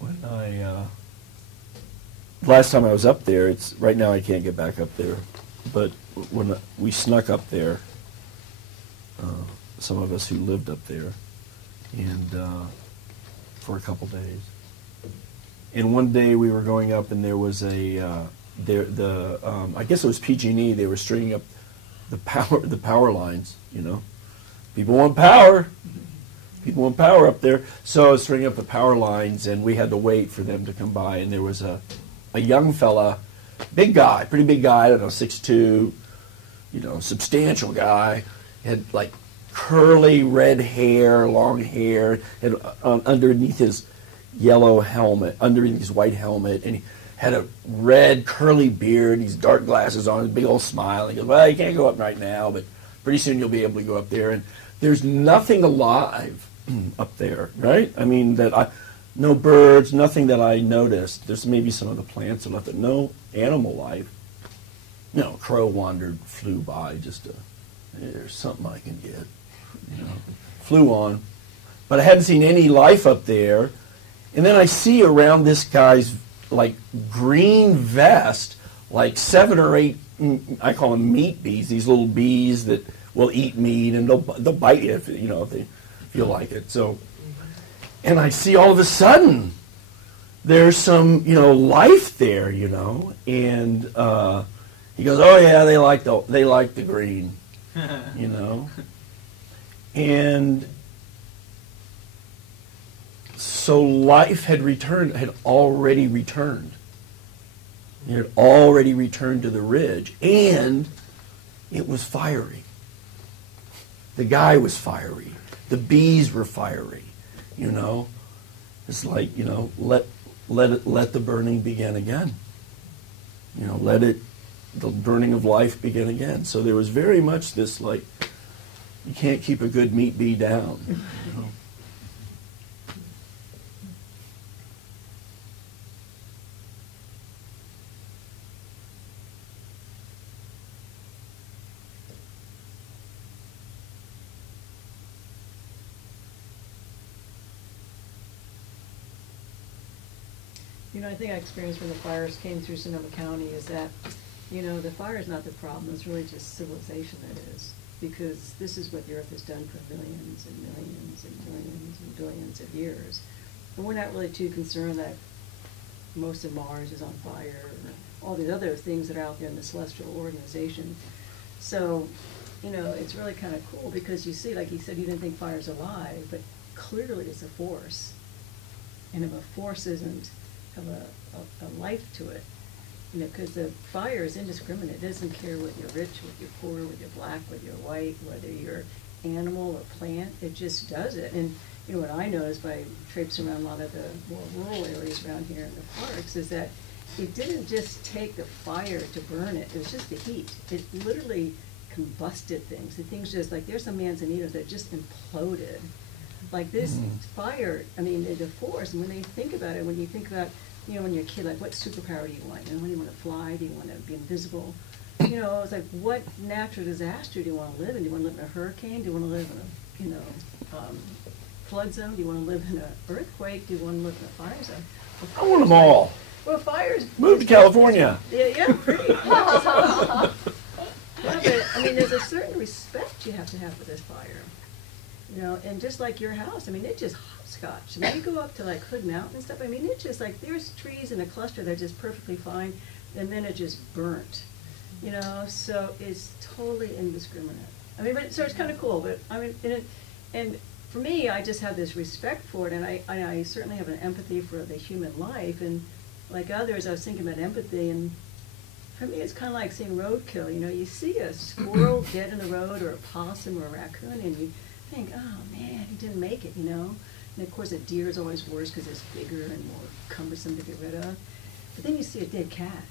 When last time I was up there, right now I can't get back up there but when we snuck up there, some of us who lived up there, and for a couple days. And one day we were going up, and there was I guess it was PG&E. They were stringing up the power lines. You know, people want power. People want power up there. So I was stringing up the power lines, and we had to wait for them to come by. And there was a young fella, big guy, pretty big guy, I don't know, 6'2", you know, substantial guy, had like curly red hair, long hair, and underneath his yellow helmet, underneath his white helmet, and he had a red curly beard, these dark glasses on, a big old smile. And he goes, well, you can't go up right now, but pretty soon you'll be able to go up there. And there's nothing alive up there, right? I mean, no birds, nothing that I noticed. There's maybe some of the plants are left, but no animal life. You know, crow flew by, there's something I can get, you know, flew on. But I hadn't seen any life up there. And then I see around this guy's, like, green vest, like 7 or 8, I call them meat bees, these little bees that will eat meat, and they'll bite you if they feel like it. So, and I see all of a sudden there's some, life there, and he goes, oh yeah, they like the green, and so life had already returned. It had already returned to the ridge, and it was fiery. The guy was fiery. The bees were fiery. It's like, let the burning begin again. The burning of life begin again. So there was very much this, like, you can't keep a good meat bee down. I think I experienced when the fires came through Sonoma County is that, the fire is not the problem. It's really just civilization that is. Because this is what the Earth has done for millions and millions and millions and billions of years. And we're not really too concerned that most of Mars is on fire or all these other things that are out there in the celestial organization. So, it's really kind of cool because you see, like he said, he didn't think fire's alive, but clearly it's a force. And if a force doesn't have a life to it, because the fire is indiscriminate. It doesn't care whether you're rich, whether you're poor, whether you're black, whether you're white, whether you're animal or plant. It just does it. And what I noticed by traipsing around a lot of the more rural areas around here in the parks is that it didn't just take the fire to burn it. It was just the heat. It literally combusted things. The things just like there's some manzanitas that just imploded. Like this fire, the force, and when they think about it, when you think about, when you're a kid, like what superpower do you want? When do you want to fly? Do you want to be invisible? It's like what natural disaster do you want to live in? Do you want to live in a hurricane? Do you want to live in a, flood zone? Do you want to live in an earthquake? Do you want to live in a fire zone? I want them all. Well, fires. Move to California. Yeah, pretty. Yeah, but, there's a certain respect you have to have for this fire. And just like your house, it just hopscotch. You go up to like Hood Mountain and stuff, it just like, there's trees in a cluster that are just perfectly fine, and then it just burnt. So it's totally indiscriminate. So it's kind of cool, but and for me, I just have this respect for it, and I certainly have an empathy for the human life, and like others, I was thinking about empathy, and for me, it's kind of like seeing roadkill. You see a squirrel dead in the road, or a possum, or a raccoon, and you think, oh man, he didn't make it, And of course, a deer is always worse because it's bigger and more cumbersome to get rid of. But then you see a dead cat.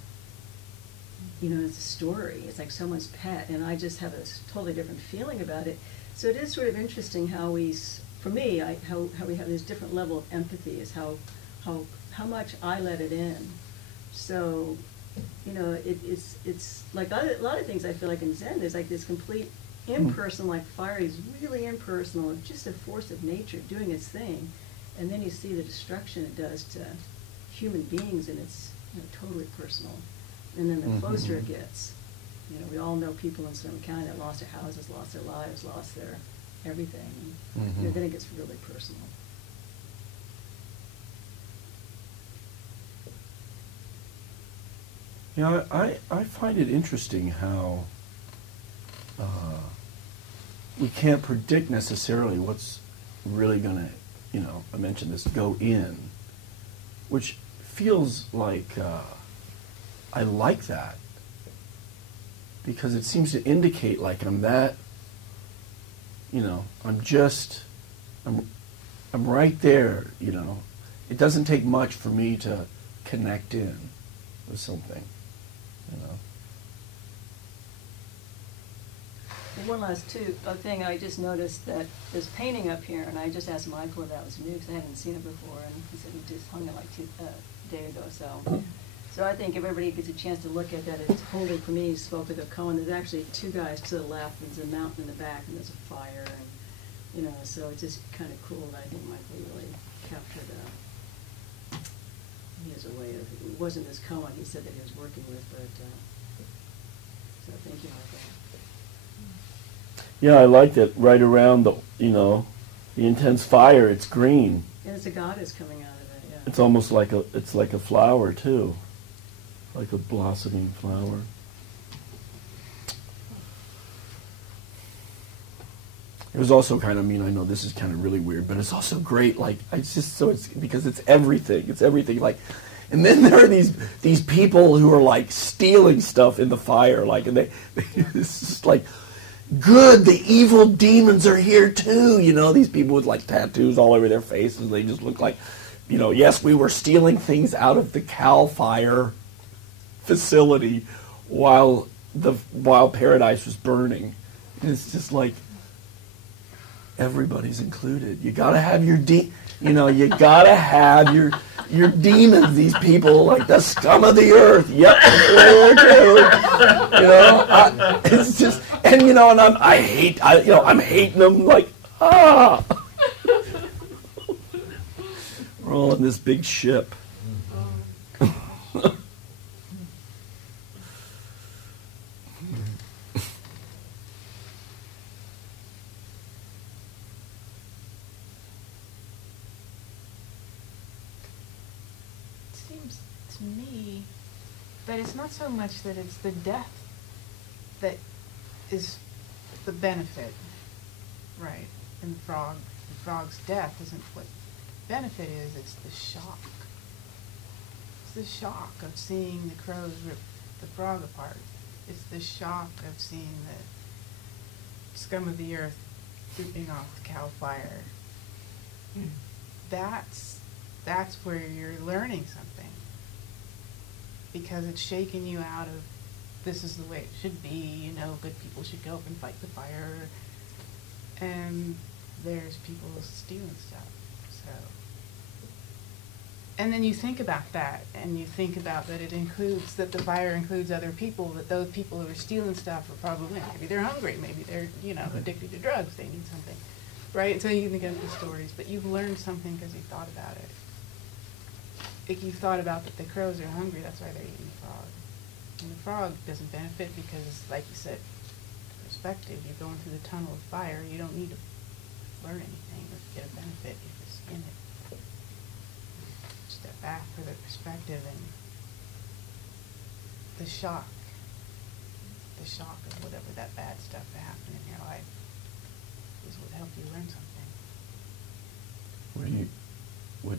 It's a story. It's like someone's pet, and I just have a totally different feeling about it. So it is sort of interesting how for me, how we have this different level of empathy is how much I let it in. So, it's like a lot of things I feel like in Zen, there's like this complete impersonal, like fire is really impersonal, just a force of nature doing its thing, and then you see the destruction it does to human beings, and it's totally personal. And then the closer it gets, You know, we all know people in Sonoma County that lost their houses, lost their lives, lost their everything. And, you know, then it gets really personal. Yeah, I find it interesting how we can't predict necessarily what's really going to, you know, I mentioned this, go in, which feels like I like that, because it seems to indicate like I'm that, you know, I'm right there, you know. It doesn't take much for me to connect in with something, you know. One last thing, I just noticed that there's painting up here, and I just asked Michael if that was new, because I hadn't seen it before, and he said he just hung it like a day ago, so. So I think if everybody gets a chance to look at that, it's Holy for Me, Spoke of the Cohen. There's actually two guys to the left, and there's a mountain in the back, and there's a fire, and, you know, so it's just kind of cool that I think Michael really captured, he has a way of, it wasn't this Cohen he said that he was working with, but, so thank you, Michael. Yeah, I like that right around the, you know, the intense fire, it's green. And it's a goddess coming out of it, yeah. It's almost like it's like a flower too, like a blossoming flower. It was also kind of, I mean, I know this is kind of really weird, but it's also great. Like, it's because it's everything. It's everything. Like, and then there are these people who are like stealing stuff in the fire, like, and it's just like, good, the evil demons are here too. You know, these people with like tattoos all over their faces. They just look like, you know, yes, we were stealing things out of the Cal Fire facility while Paradise was burning. And it's just like, everybody's included. You gotta have your you gotta have your demons. These people, like the scum of the earth. Yep, you know. It's just, and you know, and I'm hating them. Like, we're all in this big ship. To me, but it's not so much that it's the death that is the benefit, right? In the frog's death isn't what benefit is, it's the shock. It's the shock of seeing the crows rip the frog apart. It's the shock of seeing the scum of the earth drooping off the Cal Fire. That's where you're learning something. Because it's shaking you out of, this is the way it should be, you know, good people should go up and fight the fire. And there's people stealing stuff, so. And then you think about that, and you think about that that the fire includes other people, that those people who are stealing stuff are probably, maybe they're hungry, maybe they're, you know, addicted to drugs, they need something, right? So you think of the stories, but you've learned something because you thought about it. If you thought about that the crows are hungry, that's why they're eating the frog. And the frog doesn't benefit because, like you said, perspective, you're going through the tunnel of fire, you don't need to learn anything or get a benefit if it's in it. Step back for the perspective and the shock of whatever that bad stuff that happened in your life is what helped you learn something. What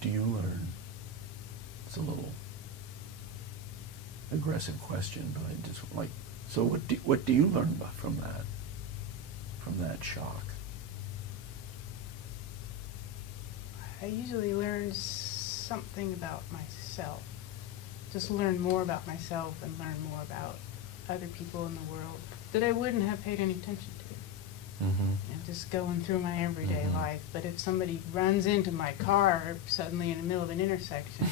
do you learn? It's a little aggressive question, but I just like, so what do you learn from that shock? I usually learn something about myself. Just learn more about myself and learn more about other people in the world that I wouldn't have paid any attention to. Mm-hmm. And just going through my everyday Mm-hmm. life. But if somebody runs into my car suddenly in the middle of an intersection,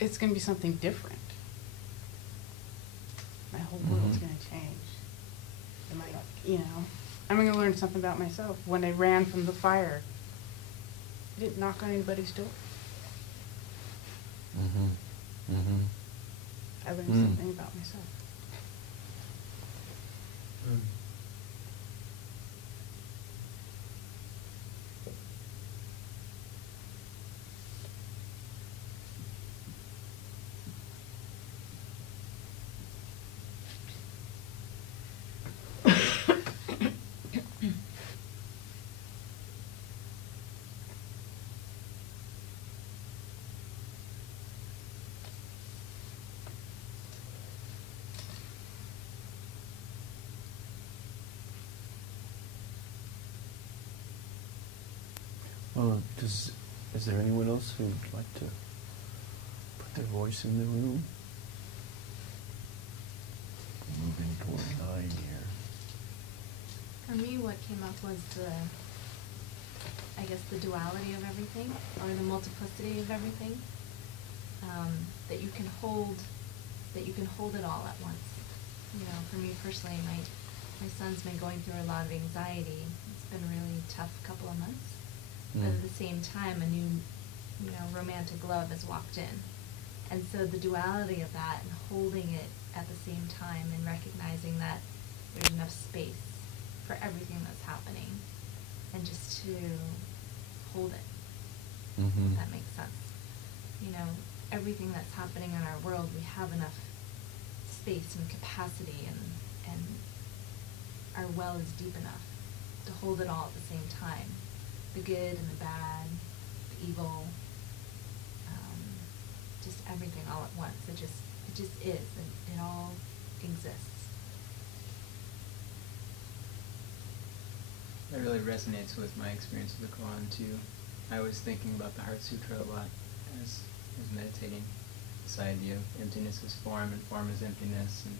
it's going to be something different. My whole world's Mm-hmm. going to change. I'm going to learn something about myself. When I ran from the fire, I didn't knock on anybody's door. Mm-hmm. Mm-hmm. I learned something about myself. Mm. Well, is there anyone else who would like to put their voice in the room? Moving toward 9 here. For me, what came up was the duality of everything, or the multiplicity of everything. That you can hold it all at once. You know, for me personally, my son's been going through a lot of anxiety. It's been a really tough couple of months. But at the same time, a new, romantic love has walked in. And so the duality of that and holding it at the same time and recognizing that there's enough space for everything that's happening and just to hold it, if that makes sense. Everything that's happening in our world, we have enough space and capacity and our well is deep enough to hold it all at the same time. The good and the bad, the evil, just everything all at once. It just is, and it all exists. That really resonates with my experience with the Quran too. I was thinking about the Heart Sutra a lot as meditating. This idea of emptiness is form, and form is emptiness, and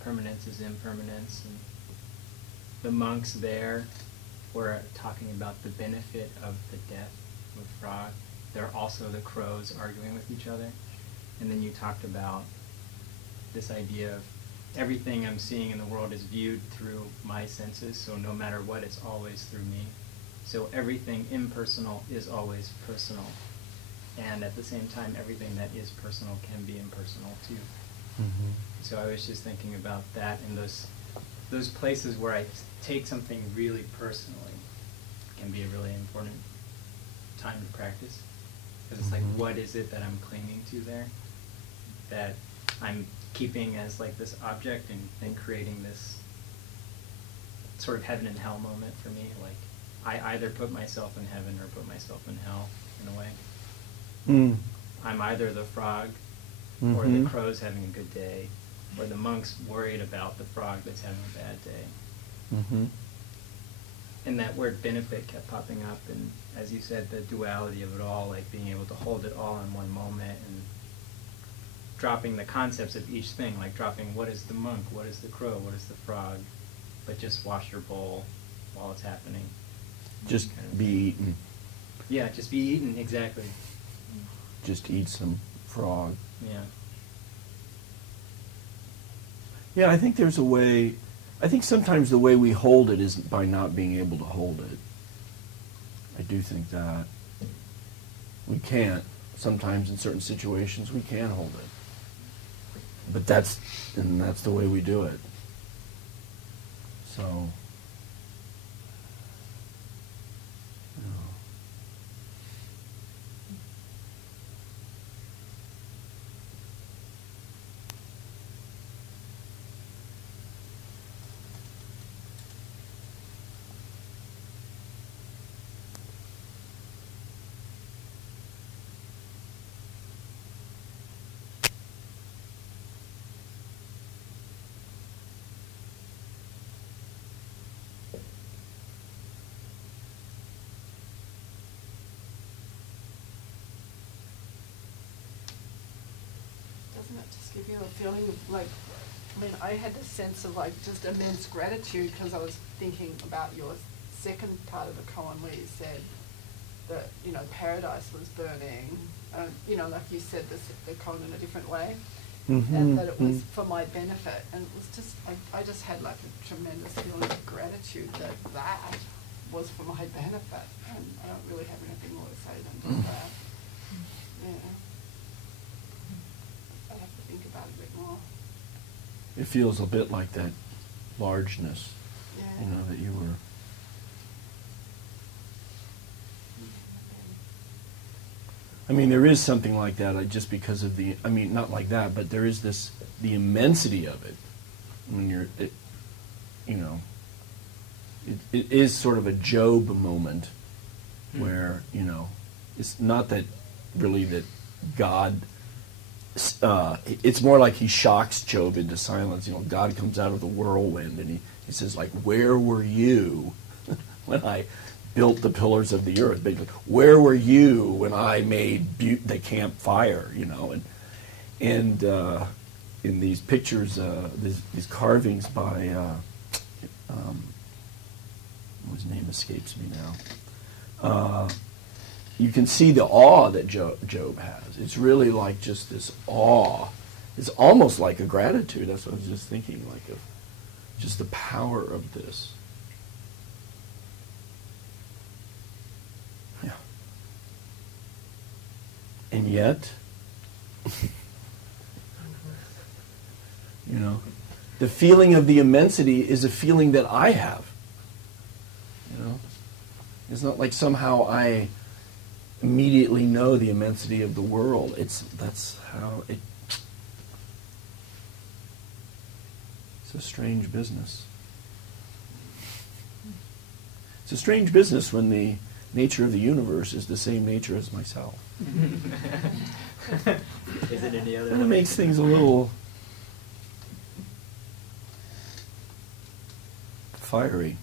permanence is impermanence. And the monks there were talking about the benefit of the death of a frog. There are also the crows arguing with each other. And then you talked about this idea of everything I'm seeing in the world is viewed through my senses, so no matter what, it's always through me. So everything impersonal is always personal. And at the same time, everything that is personal can be impersonal too. Mm-hmm. So I was just thinking about that, and those places where I take something really personally can be a really important time to practice. Because it's like, what is it that I'm clinging to there that I'm keeping as like this object, and then creating this sort of heaven and hell moment for me. Like, I either put myself in heaven or put myself in hell, in a way. Mm. I'm either the frog, or the crow's having a good day, or the monk's worried about the frog that's having a bad day. Mm-hmm. And that word benefit kept popping up, and as you said, the duality of it all, like being able to hold it all in one moment, and dropping the concepts of each thing, like dropping what is the monk, what is the crow, what is the frog, but just wash your bowl while it's happening. Just kind of be eaten. Yeah, just be eaten, exactly. Just eat some frog. Yeah. Yeah, I think there's a way. I think sometimes the way we hold it is by not being able to hold it. I do think that. We can't. Sometimes in certain situations we can hold it. But that's the way we do it. So, you know. Doesn't it just give you a feeling of like, I had this sense of like just immense gratitude because I was thinking about your second part of the koan where you said that, paradise was burning, like you said the koan in a different way, and that it was for my benefit, and it was just, I just had like a tremendous feeling of gratitude that was for my benefit, and I don't really have anything more to say than just that. Yeah. I'd have to think about it a bit more. It feels a bit like that largeness, you know, that you were. I mean, there is something like that, just because of the, I mean, not like that, but there is this, the immensity of it. When you're, you know, it is sort of a Job moment where, you know, it's not that really that God, it's more like he shocks Job into silence. You know, God comes out of the whirlwind and he says, like, where were you when I built the pillars of the earth? Basically, where were you when I made the campfire? You know, and in these pictures, these carvings by his name escapes me now. You can see the awe that Job has. It's really like just this awe. It's almost like a gratitude. That's what I was just thinking, like of just the power of this. Yeah. And yet, you know, the feeling of the immensity is a feeling that I have. You know, it's not like somehow I immediately know the immensity of the world. That's how it. It's a strange business. It's a strange business when the nature of the universe is the same nature as myself. Is it any other And it way? makes things a little fiery.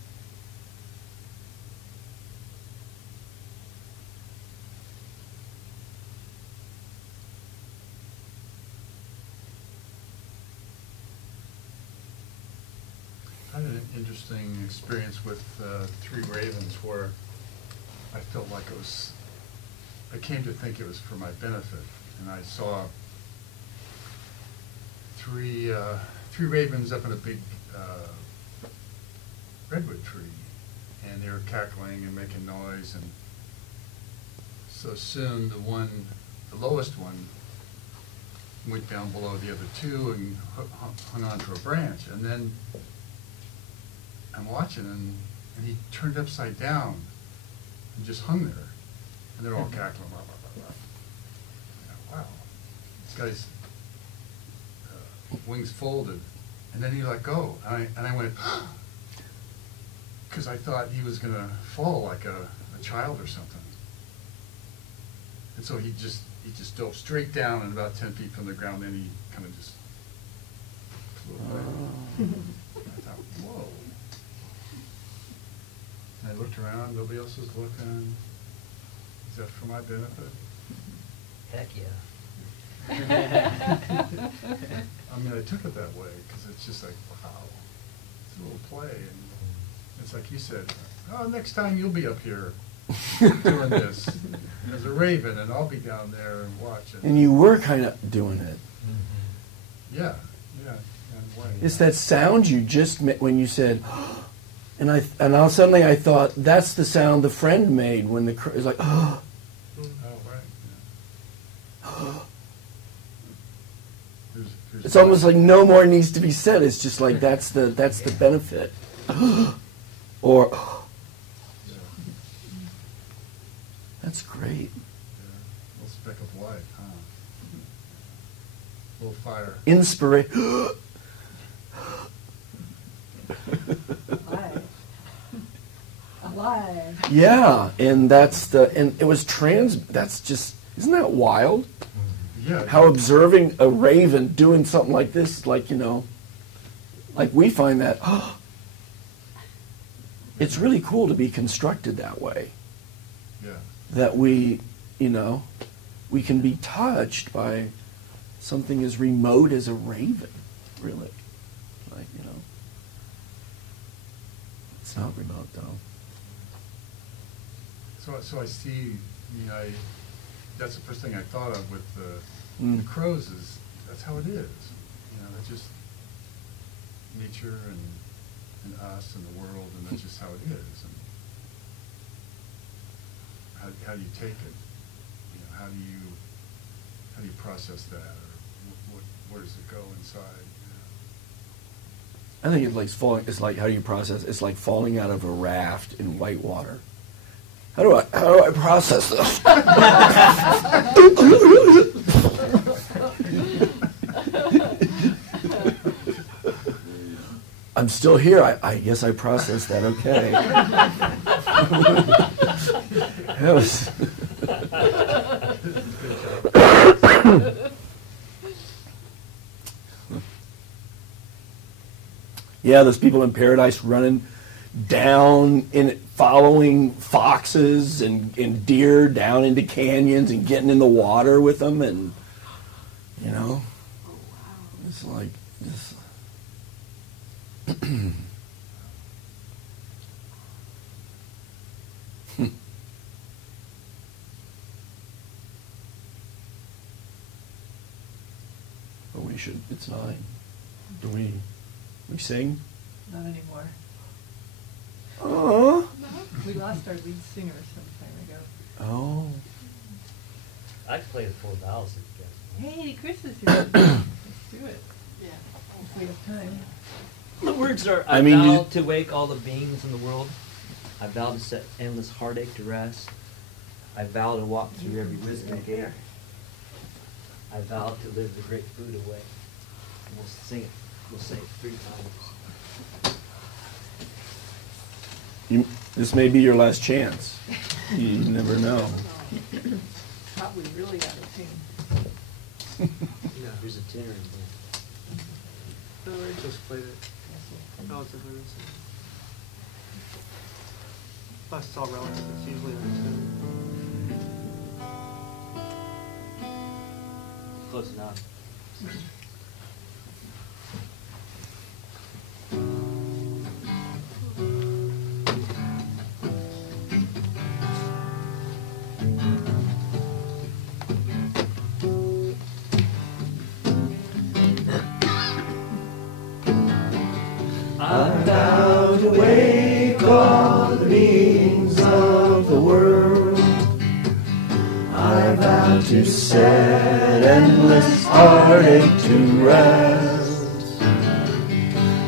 I had an interesting experience with Three Ravens where I felt like I came to think it was for my benefit. And I saw three ravens up in a big redwood tree. And they were cackling and making noise. And so soon the lowest one went down below the other two and hung onto a branch. And then I'm watching, and he turned upside down and just hung there. And they're all cackling. Blah, blah, blah, blah. Wow. This guy's wings folded. And then he let go. And I went, because I thought he was going to fall like a child or something. And so he just dove straight down and about 10 feet from the ground. Then he kind of just flew away. And I thought, whoa. And I looked around, nobody else was looking. Is that for my benefit? Heck yeah. I mean, I took it that way, because it's just like, wow, it's a little play. And it's like you said, oh, next time you'll be up here doing this as a raven, and I'll be down there and watching. And you were kind of doing it. Yeah, in a way. It's that sound you just made when you said, and suddenly I thought, that's the sound the friend made when the it's like, oh. Oh, right. Yeah. There's It's almost like no more needs to be said. It's just like that's the benefit. Or Yeah. that's great. Yeah. A little speck of light, huh? A little fire. Inspiration. Alive. Yeah, and it was that's just, isn't that wild? Yeah. How observing a raven doing something like this, like, you know, like we find that, it's really cool to be constructed that way. Yeah. That we, you know, we can be touched by something as remote as a raven, really. Like, you know, it's not remote though. So I see, that's the first thing I thought of with the crows is that's how it is. That's just nature and us and the world, and that's just how it is. And how do you take it? How do you process that, or where does it go inside? I think it's like falling. It's like, how do you process? It's like falling out of a raft in white water. How do I process this? I'm still here. I guess I processed that okay. That was yeah, those people in paradise running down following foxes and deer down into canyons and getting in the water with them, and you know, it's like this. But we should. It's 9. Do we sing? Not anymore. Oh. We lost our lead singer some time ago. Oh. I could play the full vowels if you guys want. Hey, Chris is here. Let's do it. Yeah. If we have time. The words are, I I mean, vow you- to wake all the beings in the world. I vow to set endless heartache to rest. I vow to walk through every wisdom gate. I vow to live the great Buddha way. And we'll sing it. We'll say it 3 times. This may be your last chance. You never know. Probably really out of tune. There's a tenor in there. No, I just played it relatively recently. Plus, it's all relative. It's usually on tune. Close enough. I vow to wake all the beings of the world. I vow to set endless heartache to rest.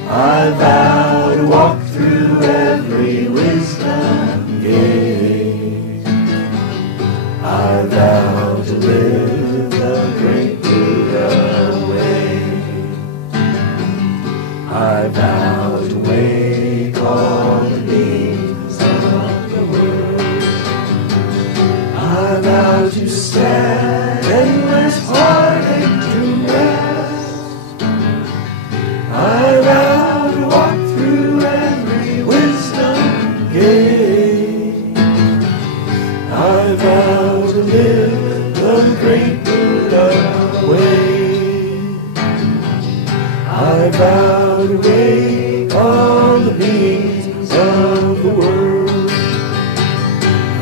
I vow to walk through every wisdom gate. I vow to live the great Buddha way. I vow to wake all the beings of the world. I vow to set endless heartache to rest. I vow to walk through every wisdom gate. I vow to live the great Buddha way. I vow to wake all the beings of the world.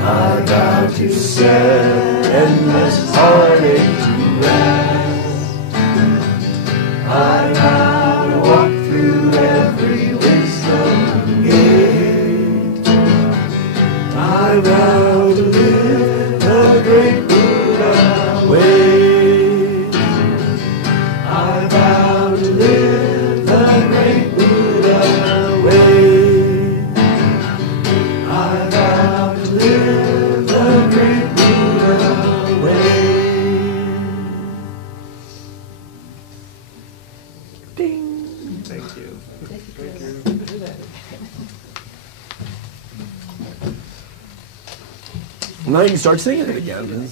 I vow to set endless heartache to rest. I vow to walk through every wisdom gate. I vow to live the great Buddha way. I vow to live the great Buddha way. I vow to live the great Buddha way. Ding. Thank you. Now you can start singing it again.